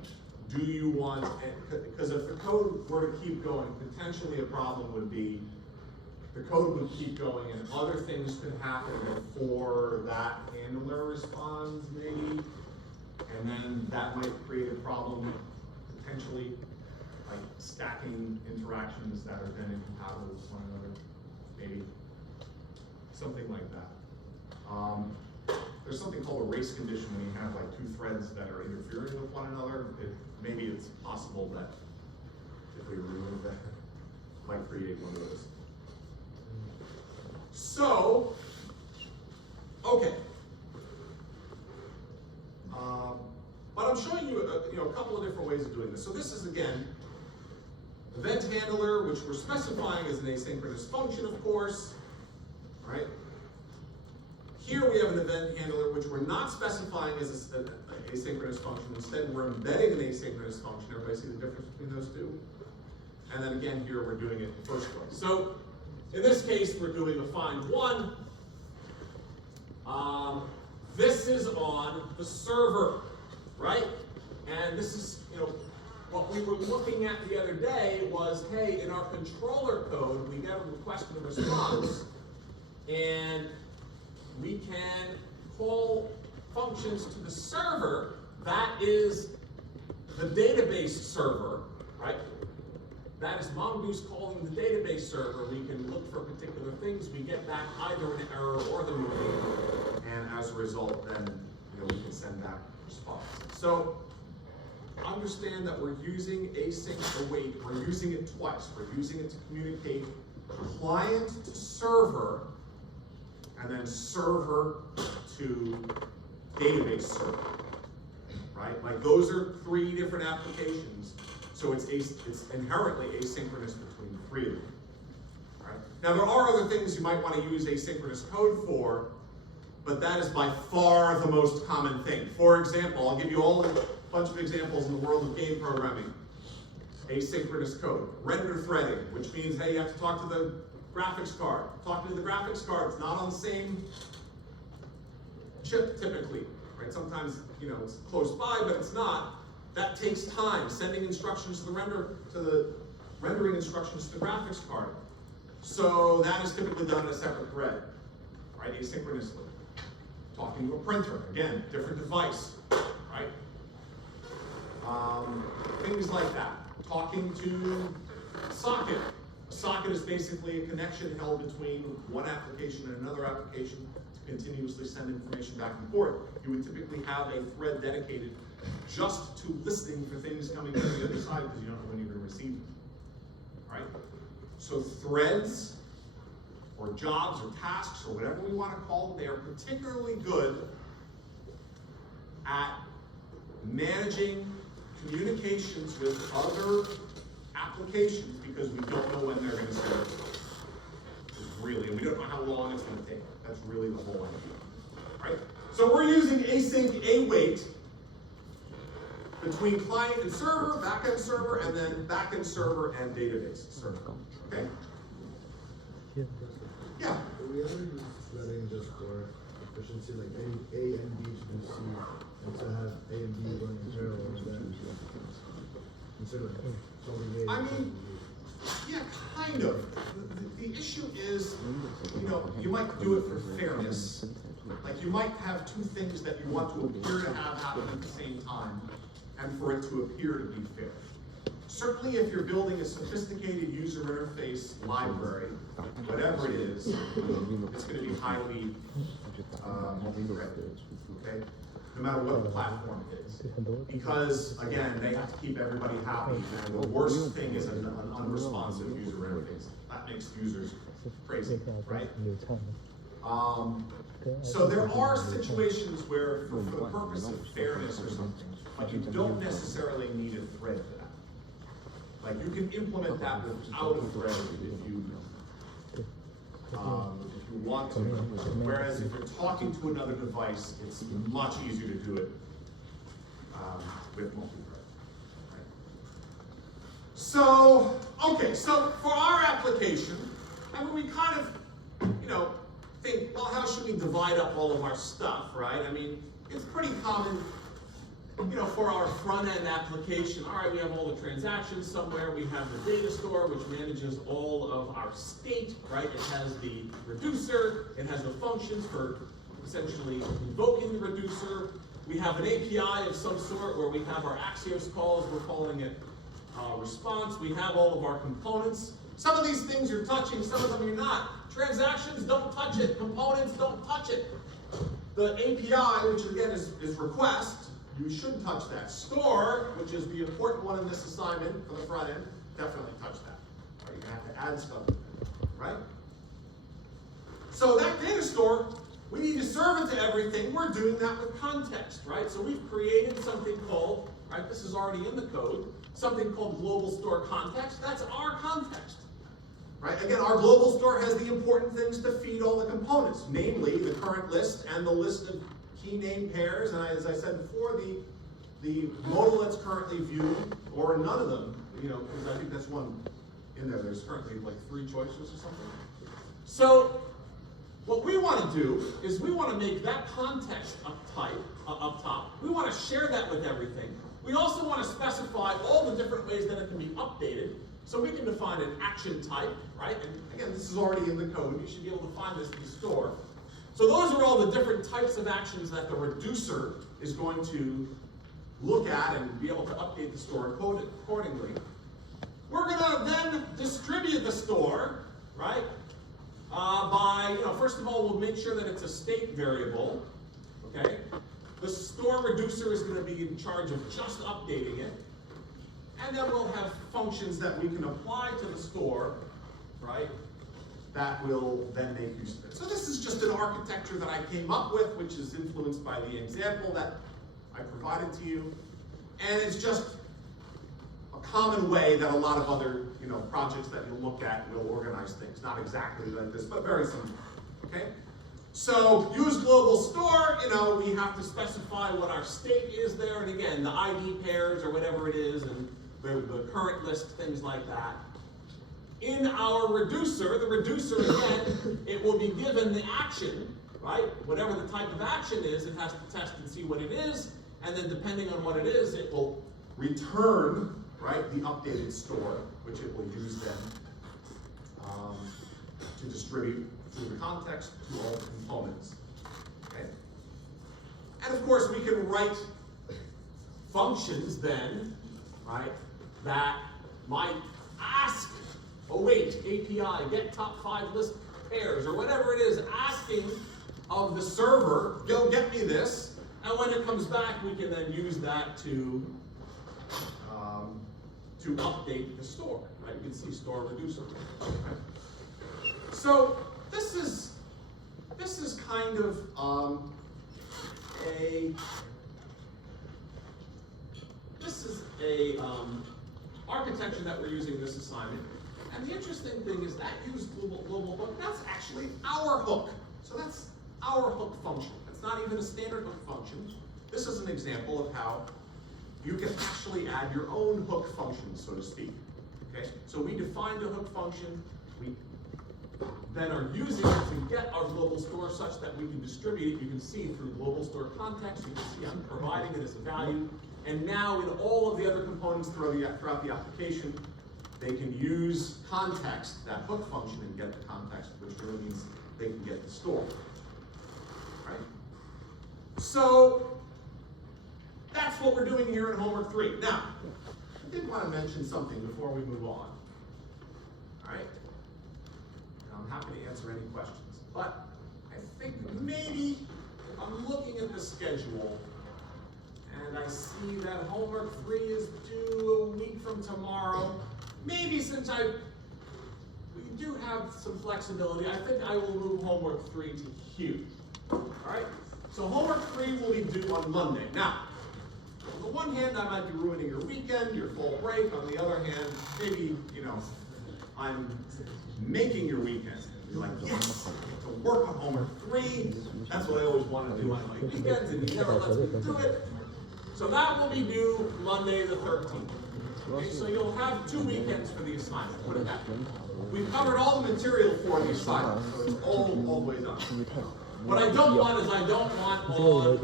do you want, because if the code were to keep going, potentially a problem would be the code would keep going and other things could happen before that handler responds maybe. And then that might create a problem potentially, like stacking interactions that are then incompatible with one another, maybe. Something like that. There's something called a race condition when you have like two threads that are interfering with one another. Maybe it's possible that if we remove that, it might create one of those. So, okay. But I'm showing you a couple of different ways of doing this. So this is, again, event handler, which we're specifying as an asynchronous function, of course, right? Here we have an event handler, which we're not specifying as an asynchronous function. Instead, we're embedding an asynchronous function. Everybody see the difference between those two? And then again, here we're doing it the first way. So in this case, we're doing a find one. This is on the server, right? And this is, what we were looking at the other day was, hey, in our controller code, we get a request and a response, and we can call functions to the server. That is the database server, right? That is Mongoose calling the database server. We can look for particular things. We get back either an error or the movie, and as a result, then we can send back a response. So understand that we're using async await. We're using it twice. We're using it to communicate client to server, and then server to database server, right? Like those are three different applications. So it's inherently asynchronous between the three of them, right? Now there are other things you might want to use asynchronous code for, but that is by far the most common thing. For example, I'll give you all a bunch of examples in the world of game programming. Asynchronous code. Render threading, which means, hey, you have to talk to the graphics card. Talking to the graphics card, it's not on the same chip typically, right? Sometimes, it's close by, but it's not. That takes time, sending instructions to the rendering instructions to the graphics card. So that is typically done in a separate thread, right, asynchronously. Talking to a printer, again, different device, right? Things like that. Talking to a socket. A socket is basically a connection held between one application and another application to continuously send information back and forth. You would typically have a thread dedicated just to listening for things coming from the other side because you don't know when you're going to receive them, right? So threads, or jobs, or tasks, or whatever we want to call them, they are particularly good at managing communications with other applications because we don't know when they're going to send it. Really, and we don't know how long it's going to take. That's really the whole idea, right? So we're using async await between client and server, backend server, and then backend server and database server. Okay? Yeah. Do we ever use threading just for efficiency, like A and B to do C, and to have A and B running in parallel, and then instead of solving A? I mean, yeah, kind of. The issue is, you might do it for fairness. Like you might have two things that you want to appear to have happen at the same time, and for it to appear to be fair. Certainly if you're building a sophisticated user interface library, whatever it is, it's going to be highly multi-threaded, okay? No matter what the platform is. Because, again, they have to keep everybody happy, and the worst thing is an unresponsive user interface. That makes users crazy, right? So there are situations where, for the purpose of fairness or something, but you don't necessarily need a thread for that. Like you can implement that without a thread if you want to. Whereas if you're talking to another device, it's much easier to do it with multi-thread. Right? So, okay, so for our application, I mean, we kind of, think, well, how should we divide up all of our stuff, right? I mean, it's pretty common for our front-end application, all right, we have all the transactions somewhere, we have the data store, which manages all of our state, right? It has the reducer, it has the functions for essentially invoking the reducer. We have an API of some sort where we have our Axios calls, we're calling it response. We have all of our components. Some of these things you're touching, some of them you're not. Transactions, don't touch it. Components, don't touch it. The API, which again is request, you should touch that. Store, which is the important one in this assignment for the front end, definitely touch that. Right? You're gonna have to add stuff to it, right? So that data store, we need to serve it to everything. We're doing that with context, right? So we've created something called, right, this is already in the code, something called global store context. That's our context, right? Again, our global store has the important things to feed all the components, namely the current list and the list of key name pairs. And as I said before, the modal that's currently viewed, or none of them, because I think that's one in there. There's currently like 3 choices or something. So what we want to do is we want to make that context up top. We want to share that with everything. We also want to specify all the different ways that it can be updated. So we can define an action type, right? And again, this is already in the code. You should be able to find this in the store. So those are all the different types of actions that the reducer is going to look at and be able to update the store accordingly. We're going to then distribute the store, right? By, first of all, we'll make sure that it's a state variable, okay? The store reducer is going to be in charge of just updating it. And then we'll have functions that we can apply to the store, right? That will then make use of it. So this is just an architecture that I came up with, which is influenced by the example that I provided to you. And it's just a common way that a lot of other projects that you'll look at will organize things. Not exactly like this, but very similar, okay? So use global store, we have to specify what our state is there. And again, the ID pairs or whatever it is, and the current list, things like that. In our reducer, the reducer again, it will be given the action, right? Whatever the type of action is, it has to test and see what it is. And then depending on what it is, it will return, right, the updated store, which it will use then to distribute through the context to all the components. Okay? And of course, we can write functions then, right, that might ask, oh wait, API, get top 5 list pairs, or whatever it is, asking of the server, go get me this, and when it comes back, we can then use that to update the store, right? You can see store reducer, right? So this is kind of a architecture that we're using in this assignment. And the interesting thing is that use global hook, that's actually our hook. So that's our hook function. It's not even a standard hook function. This is an example of how you can actually add your own hook function, so to speak. Okay? So we defined a hook function. We then are using it to get our global store such that we can distribute it. You can see through global store context, you can see I'm providing it as a value. And now in all of the other components throughout the application, they can use context, that hook function, and get the context, which really means they can get the store. Right? So that's what we're doing here in homework 3. Now, I did want to mention something before we move on. All right? And I'm happy to answer any questions. But I think maybe if I'm looking at the schedule and I see that homework 3 is due a week from tomorrow, maybe since we do have some flexibility, I think I will move homework 3 to Q. All right? So homework 3 will be due on Monday. Now, on the one hand, I might be ruining your weekend, your fall break. On the other hand, maybe, I'm making your weekend. You're like, yes, I get to work on homework 3. That's what I always want to do on my weekends, and you never let me do it. So that will be due Monday the 13th. Okay, so you'll have 2 weekends for the assignment. Put it that way. We've covered all the material for the assignment, so it's all the way done. What I don't want is I don't want on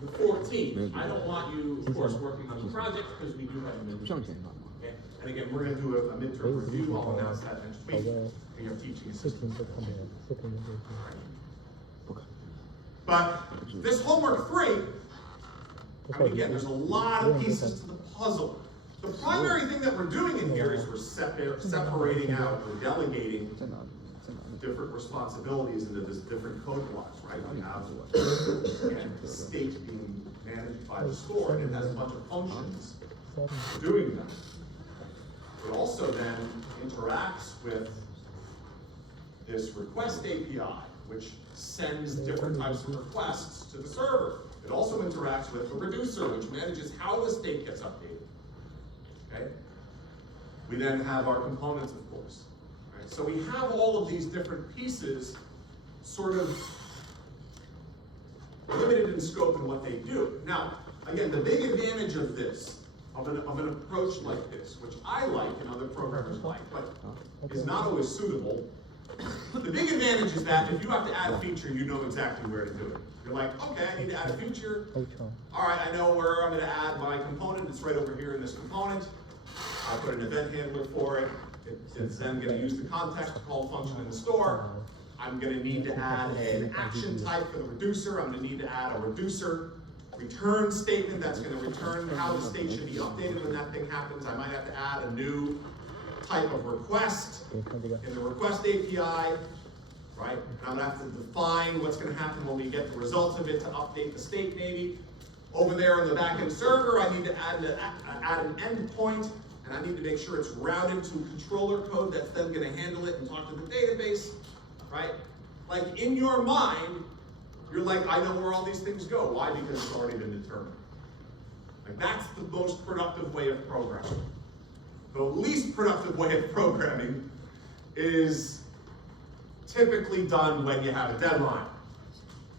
the 14th. I don't want you, of course, working on the project because we do have a midterm. Okay? And again, we're going to do a midterm review. I'll announce that next week. And your teaching assistant. But this homework 3, I mean, again, there's a lot of pieces to the puzzle. The primary thing that we're doing in here is we're separating out, we're delegating different responsibilities into this different code blocks, right? We have, again, the state being managed by the store, and it has a bunch of functions doing that. It also then interacts with this request API, which sends different types of requests to the server. It also interacts with the reducer, which manages how the state gets updated. Okay? We then have our components, of course. Right? So we have all of these different pieces sort of limited in scope in what they do. Now, again, the big advantage of this, of an approach like this, which I like and other programmers like, but is not always suitable. The big advantage is that if you have to add a feature, you know exactly where to do it. You're like, okay, I need to add a feature. All right, I know where I'm going to add my component. It's right over here in this component. I put an event handler for it. It's then going to use the context to call a function in the store. I'm going to need to add an action type for the reducer. I'm going to need to add a reducer return statement that's going to return how the state should be updated when that thing happens. I might have to add a new type of request in the request API, right? And I'm gonna have to define what's gonna happen when we get the results of it to update the state maybe. Over there on the backend server, I need to add an endpoint, and I need to make sure it's routed to controller code that's then gonna handle it and talk to the database, right? Like in your mind, you're like, I know where all these things go. Why? Because it's already been determined. Like that's the most productive way of programming. The least productive way of programming is typically done when you have a deadline,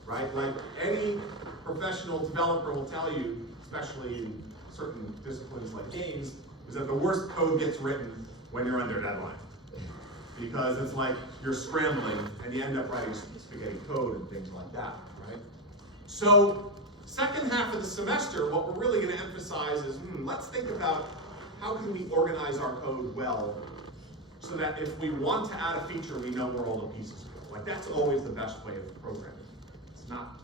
right? Like any professional developer will tell you, especially in certain disciplines like games, is that the worst code gets written when you're under deadline. Because it's like you're scrambling and you end up writing spaghetti code and things like that, right? So, second half of the semester, what we're really going to emphasize is, let's think about how can we organize our code well so that if we want to add a feature, we know where all the pieces go. Like that's always the best way of programming. It's not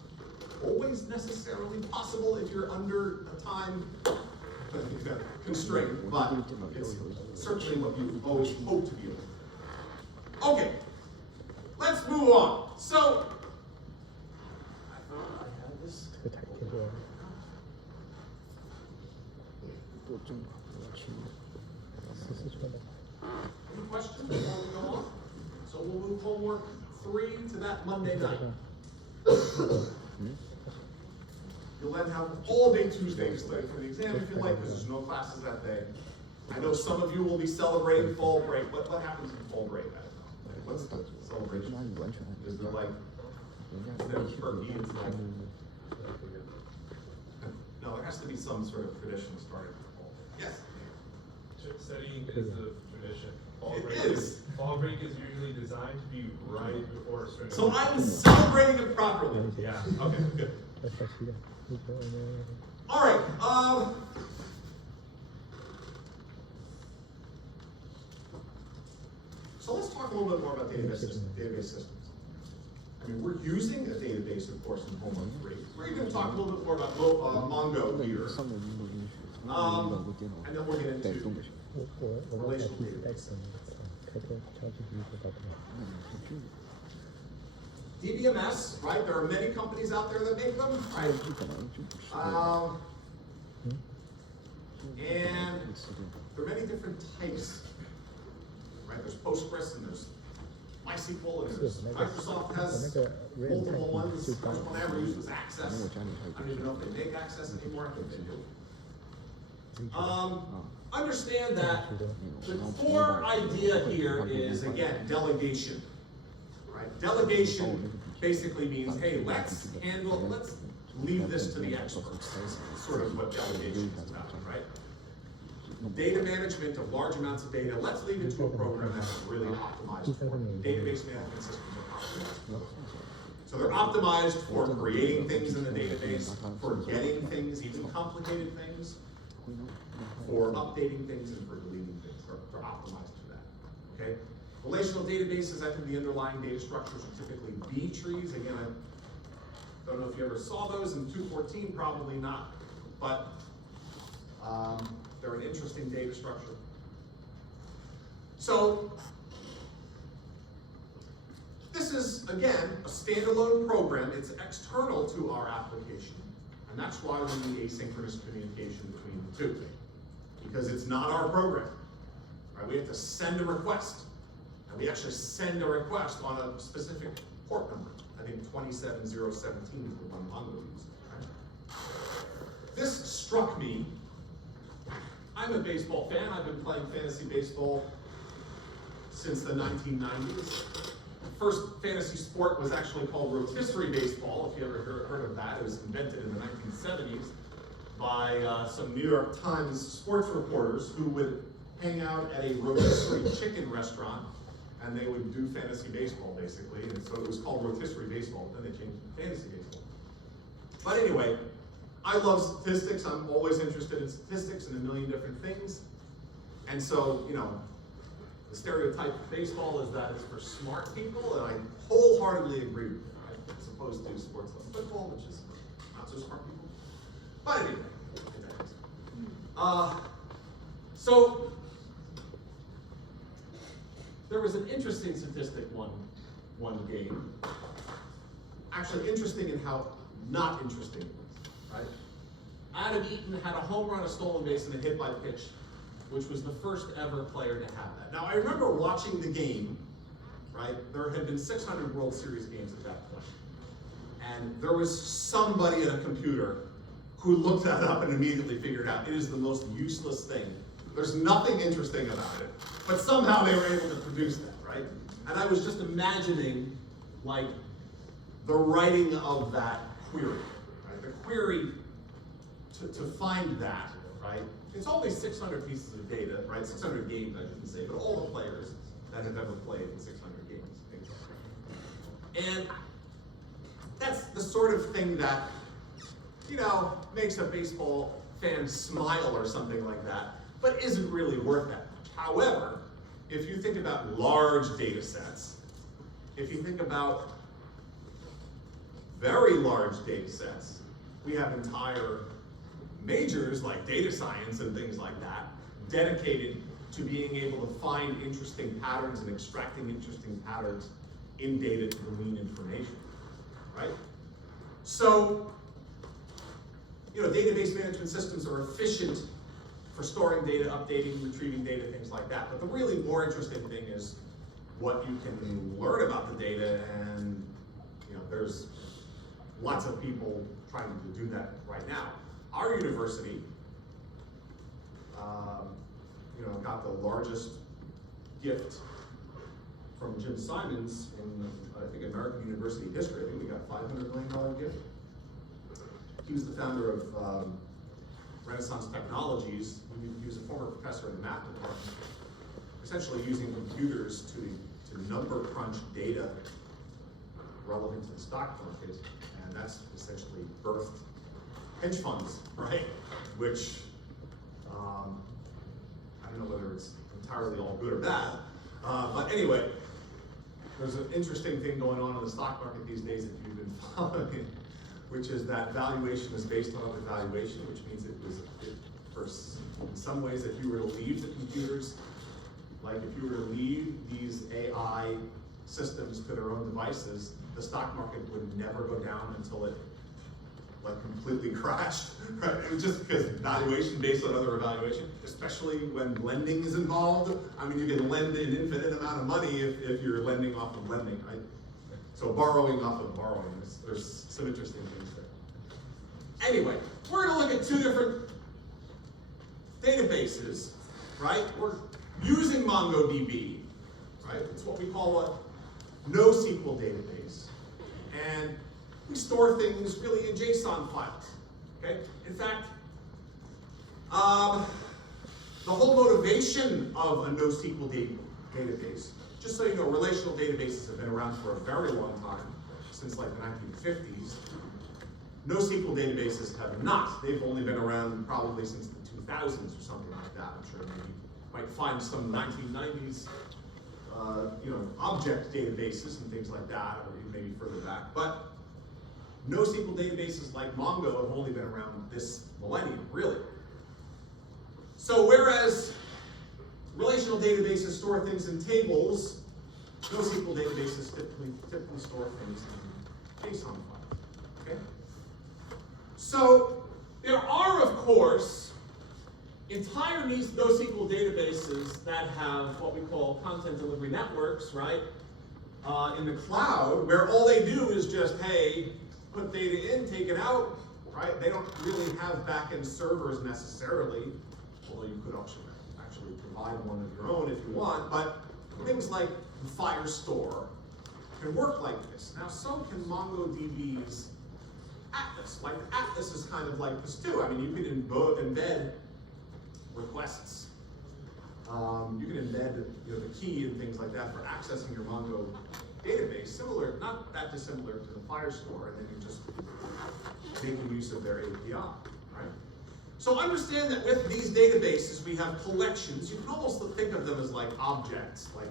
always necessarily possible if you're under a time constraint, but it's certainly what you always hope to be able to do. Okay, let's move on. So, I thought I had this. Any questions before we go on? So we'll move homework 3 to that Monday night. You'll then have all day Tuesday to study for the exam if you like, because there's no classes that day. I know some of you will be celebrating fall break. What happens in fall break? I don't know. What's the celebration? Is it like, instead of turkey, it's like, no, there has to be some sort of tradition starting in the fall. Yes? Studying is the tradition. Fall break is usually designed to be right before a certain. So I'm celebrating it properly. Yeah. Okay, good. All right. So let's talk a little bit more about database systems. I mean, we're using a database, of course, in homework 3. We're going to talk a little bit more about Mongo here. And then we'll get into relational databases. DBMS, right? There are many companies out there that make them, right? And there are many different types, right? There's Postgres and there's MySQL and there's Microsoft has multiple ones. The first one I ever used was Access. I don't even know if they make Access anymore. I think they do. Understand that the core idea here is, again, delegation, right? Delegation basically means, hey, let's leave this to the experts. That's sort of what delegation is about, right? Data management of large amounts of data, let's leave it to a program that's really optimized for it. Database management systems are optimized for it. So they're optimized for creating things in the database, for getting things, even complicated things, for updating things, and for deleting things. They're optimized for that, okay? Relational databases, I think the underlying data structures are typically B trees. Again, I don't know if you ever saw those in 2.14, probably not, but they're an interesting data structure. So, this is, again, a standalone program. It's external to our application, and that's why we need asynchronous communication between the two, because it's not our program, right? We have to send a request, and we actually send a request on a specific port number. I think 27017 is the one Mongo uses, right? This struck me. I'm a baseball fan. I've been playing fantasy baseball since the 1990s. The first fantasy sport was actually called rotisserie baseball, if you ever heard of that. It was invented in the 1970s by some New York Times sports reporters who would hang out at a rotisserie chicken restaurant, and they would do fantasy baseball, basically. And so it was called rotisserie baseball, but then they changed it to fantasy baseball. But anyway, I love statistics. I'm always interested in statistics and a million different things. And so, you know, the stereotype of baseball is that it's for smart people, and I wholeheartedly agree with it, right? As opposed to sports like football, which is not so smart people. But anyway, so there was an interesting statistic one game. Actually interesting in how not interesting it was, right? Adam Eaton had a home run, a stolen base, and a hit by pitch, which was the first ever player to have that. Now, I remember watching the game, right? There had been 600 World Series games at that point. And there was somebody at a computer who looked that up and immediately figured out it is the most useless thing. There's nothing interesting about it. But somehow they were able to produce that, right? And I was just imagining, like, the writing of that query, right? The query to find that, right? It's only 600 pieces of data, right? 600 games, I shouldn't say, but all the players that have ever played in 600 games. And that's the sort of thing that, you know, makes a baseball fan smile or something like that, but isn't really worth that much. However, if you think about large data sets, if you think about very large data sets, we have entire majors like data science and things like that dedicated to being able to find interesting patterns and extracting interesting patterns in data to glean information, right? So, you know, database management systems are efficient for storing data, updating, retrieving data, things like that. But the really more interesting thing is what you can learn about the data, and you know, there's lots of people trying to do that right now. Our university, you know, got the largest gift from Jim Simons in, I think, American university history. I think we got a $500 million gift. He was the founder of Renaissance Technologies. He was a former professor in the math department, essentially using computers to number crunch data relevant to the stock market, and that's essentially birthed hedge funds, right? Which, I don't know whether it's entirely all good or bad, but anyway, there's an interesting thing going on in the stock market these days if you've been following, which is that valuation is based on other valuation, which means in some ways, if you were to leave the computers, like if you were to leave these AI systems to their own devices, the stock market would never go down until it like completely crashed, right? It was just because valuation based on other evaluation, especially when lending is involved. I mean, you can lend an infinite amount of money if you're lending off of lending, right? So borrowing off of borrowing, there's some interesting things there. Anyway, we're gonna look at two different databases, right? We're using MongoDB, right? It's what we call a NoSQL database. And we store things really in JSON files, okay? In fact, the whole motivation of a NoSQL database, just so you know, relational databases have been around for a very long time. since like the 1950s. NoSQL databases have not. They've only been around probably since the 2000s or something like that. I'm sure maybe you might find some 1990s, object databases and things like that, or even maybe further back. But NoSQL databases like Mongo have only been around this millennium, really. So whereas relational databases store things in tables, NoSQL databases typically store things in JSON files. Okay? So there are, of course, entire NoSQL databases that have what we call content delivery networks, right? In the cloud, where all they do is just, hey, put data in, take it out, right? They don't really have back-end servers necessarily, although you could actually provide one of your own if you want, but things like the Firestore can work like this. Now, so can MongoDB's Atlas. Like, Atlas is kind of like this too. I mean, you can embed requests. You can embed the key and things like that for accessing your Mongo database, similar, not that dissimilar to the Firestore, and then you just making use of their API, right? So understand that with these databases, we have collections. You can almost think of them as like objects, like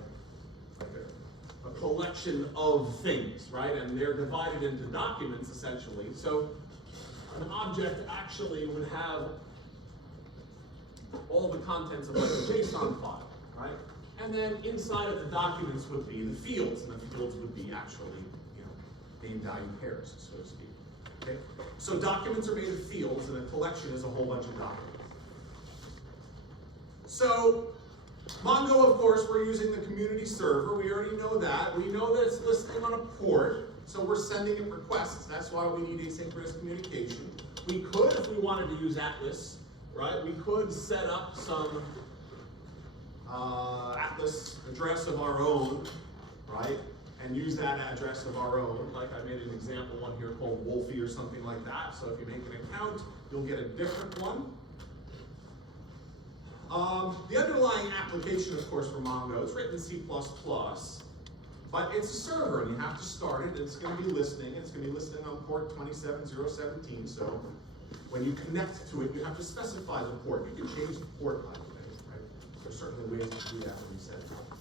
a collection of things, right? And they're divided into documents, essentially. So an object actually would have all the contents of like a JSON file, right? And then inside of the documents would be the fields, and the fields would be actually, name value pairs, so to speak. Okay? So documents are made of fields, and a collection is a whole bunch of documents. So Mongo, of course, we're using the community server. We already know that. We know that it's listening on a port, so we're sending it requests. That's why we need asynchronous communication. We could, if we wanted to use Atlas, right? We could set up some Atlas address of our own, right? And use that address of our own. Like I made an example one here called Wolfie or something like that. So if you make an account, you'll get a different one. The underlying application, of course, for Mongo is written in C++, but it's a server, and you have to start it, and it's going to be listening. It's going to be listening on port 27017, so when you connect to it, you have to specify the port. You can change the port, by the way, right? There's certainly ways to do that when you set it up.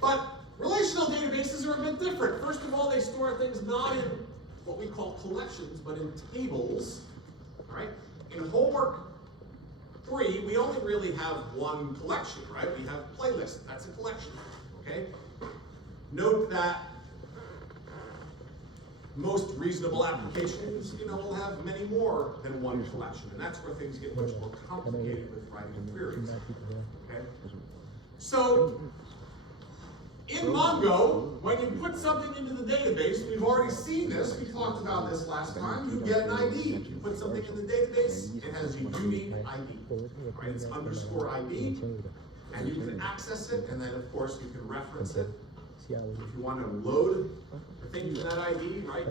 But relational databases are a bit different. First of all, they store things not in what we call collections, but in tables, right? In homework 3, we only really have one collection, right? We have playlist, that's a collection, okay? Note that most reasonable applications, will have many more than one collection, and that's where things get much more complicated with writing queries, okay? So, in Mongo, when you put something into the database, we've already seen this, we talked about this last time, you get an ID. You put something in the database, it has a unique ID, right? It's underscore ID, and you can access it, and then of course you can reference it. If you want to load the thing to that ID, right?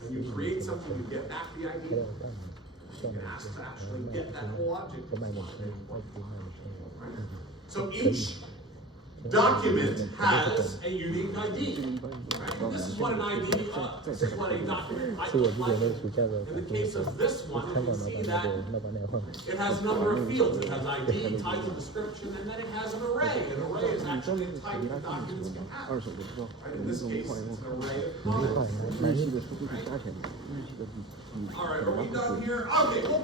When you create something, you get back the ID. You can ask to actually get that whole object. Right? So each document has a unique ID. Right? This is what an ID, this is what a document might look like. In the case of this one, you can see that it has a number of fields. It has ID, title, description, and then it has an array. An array is actually a type that documents can have. Right? In this case, it's an array of comments. Right? All right, are we done here? Okay, we'll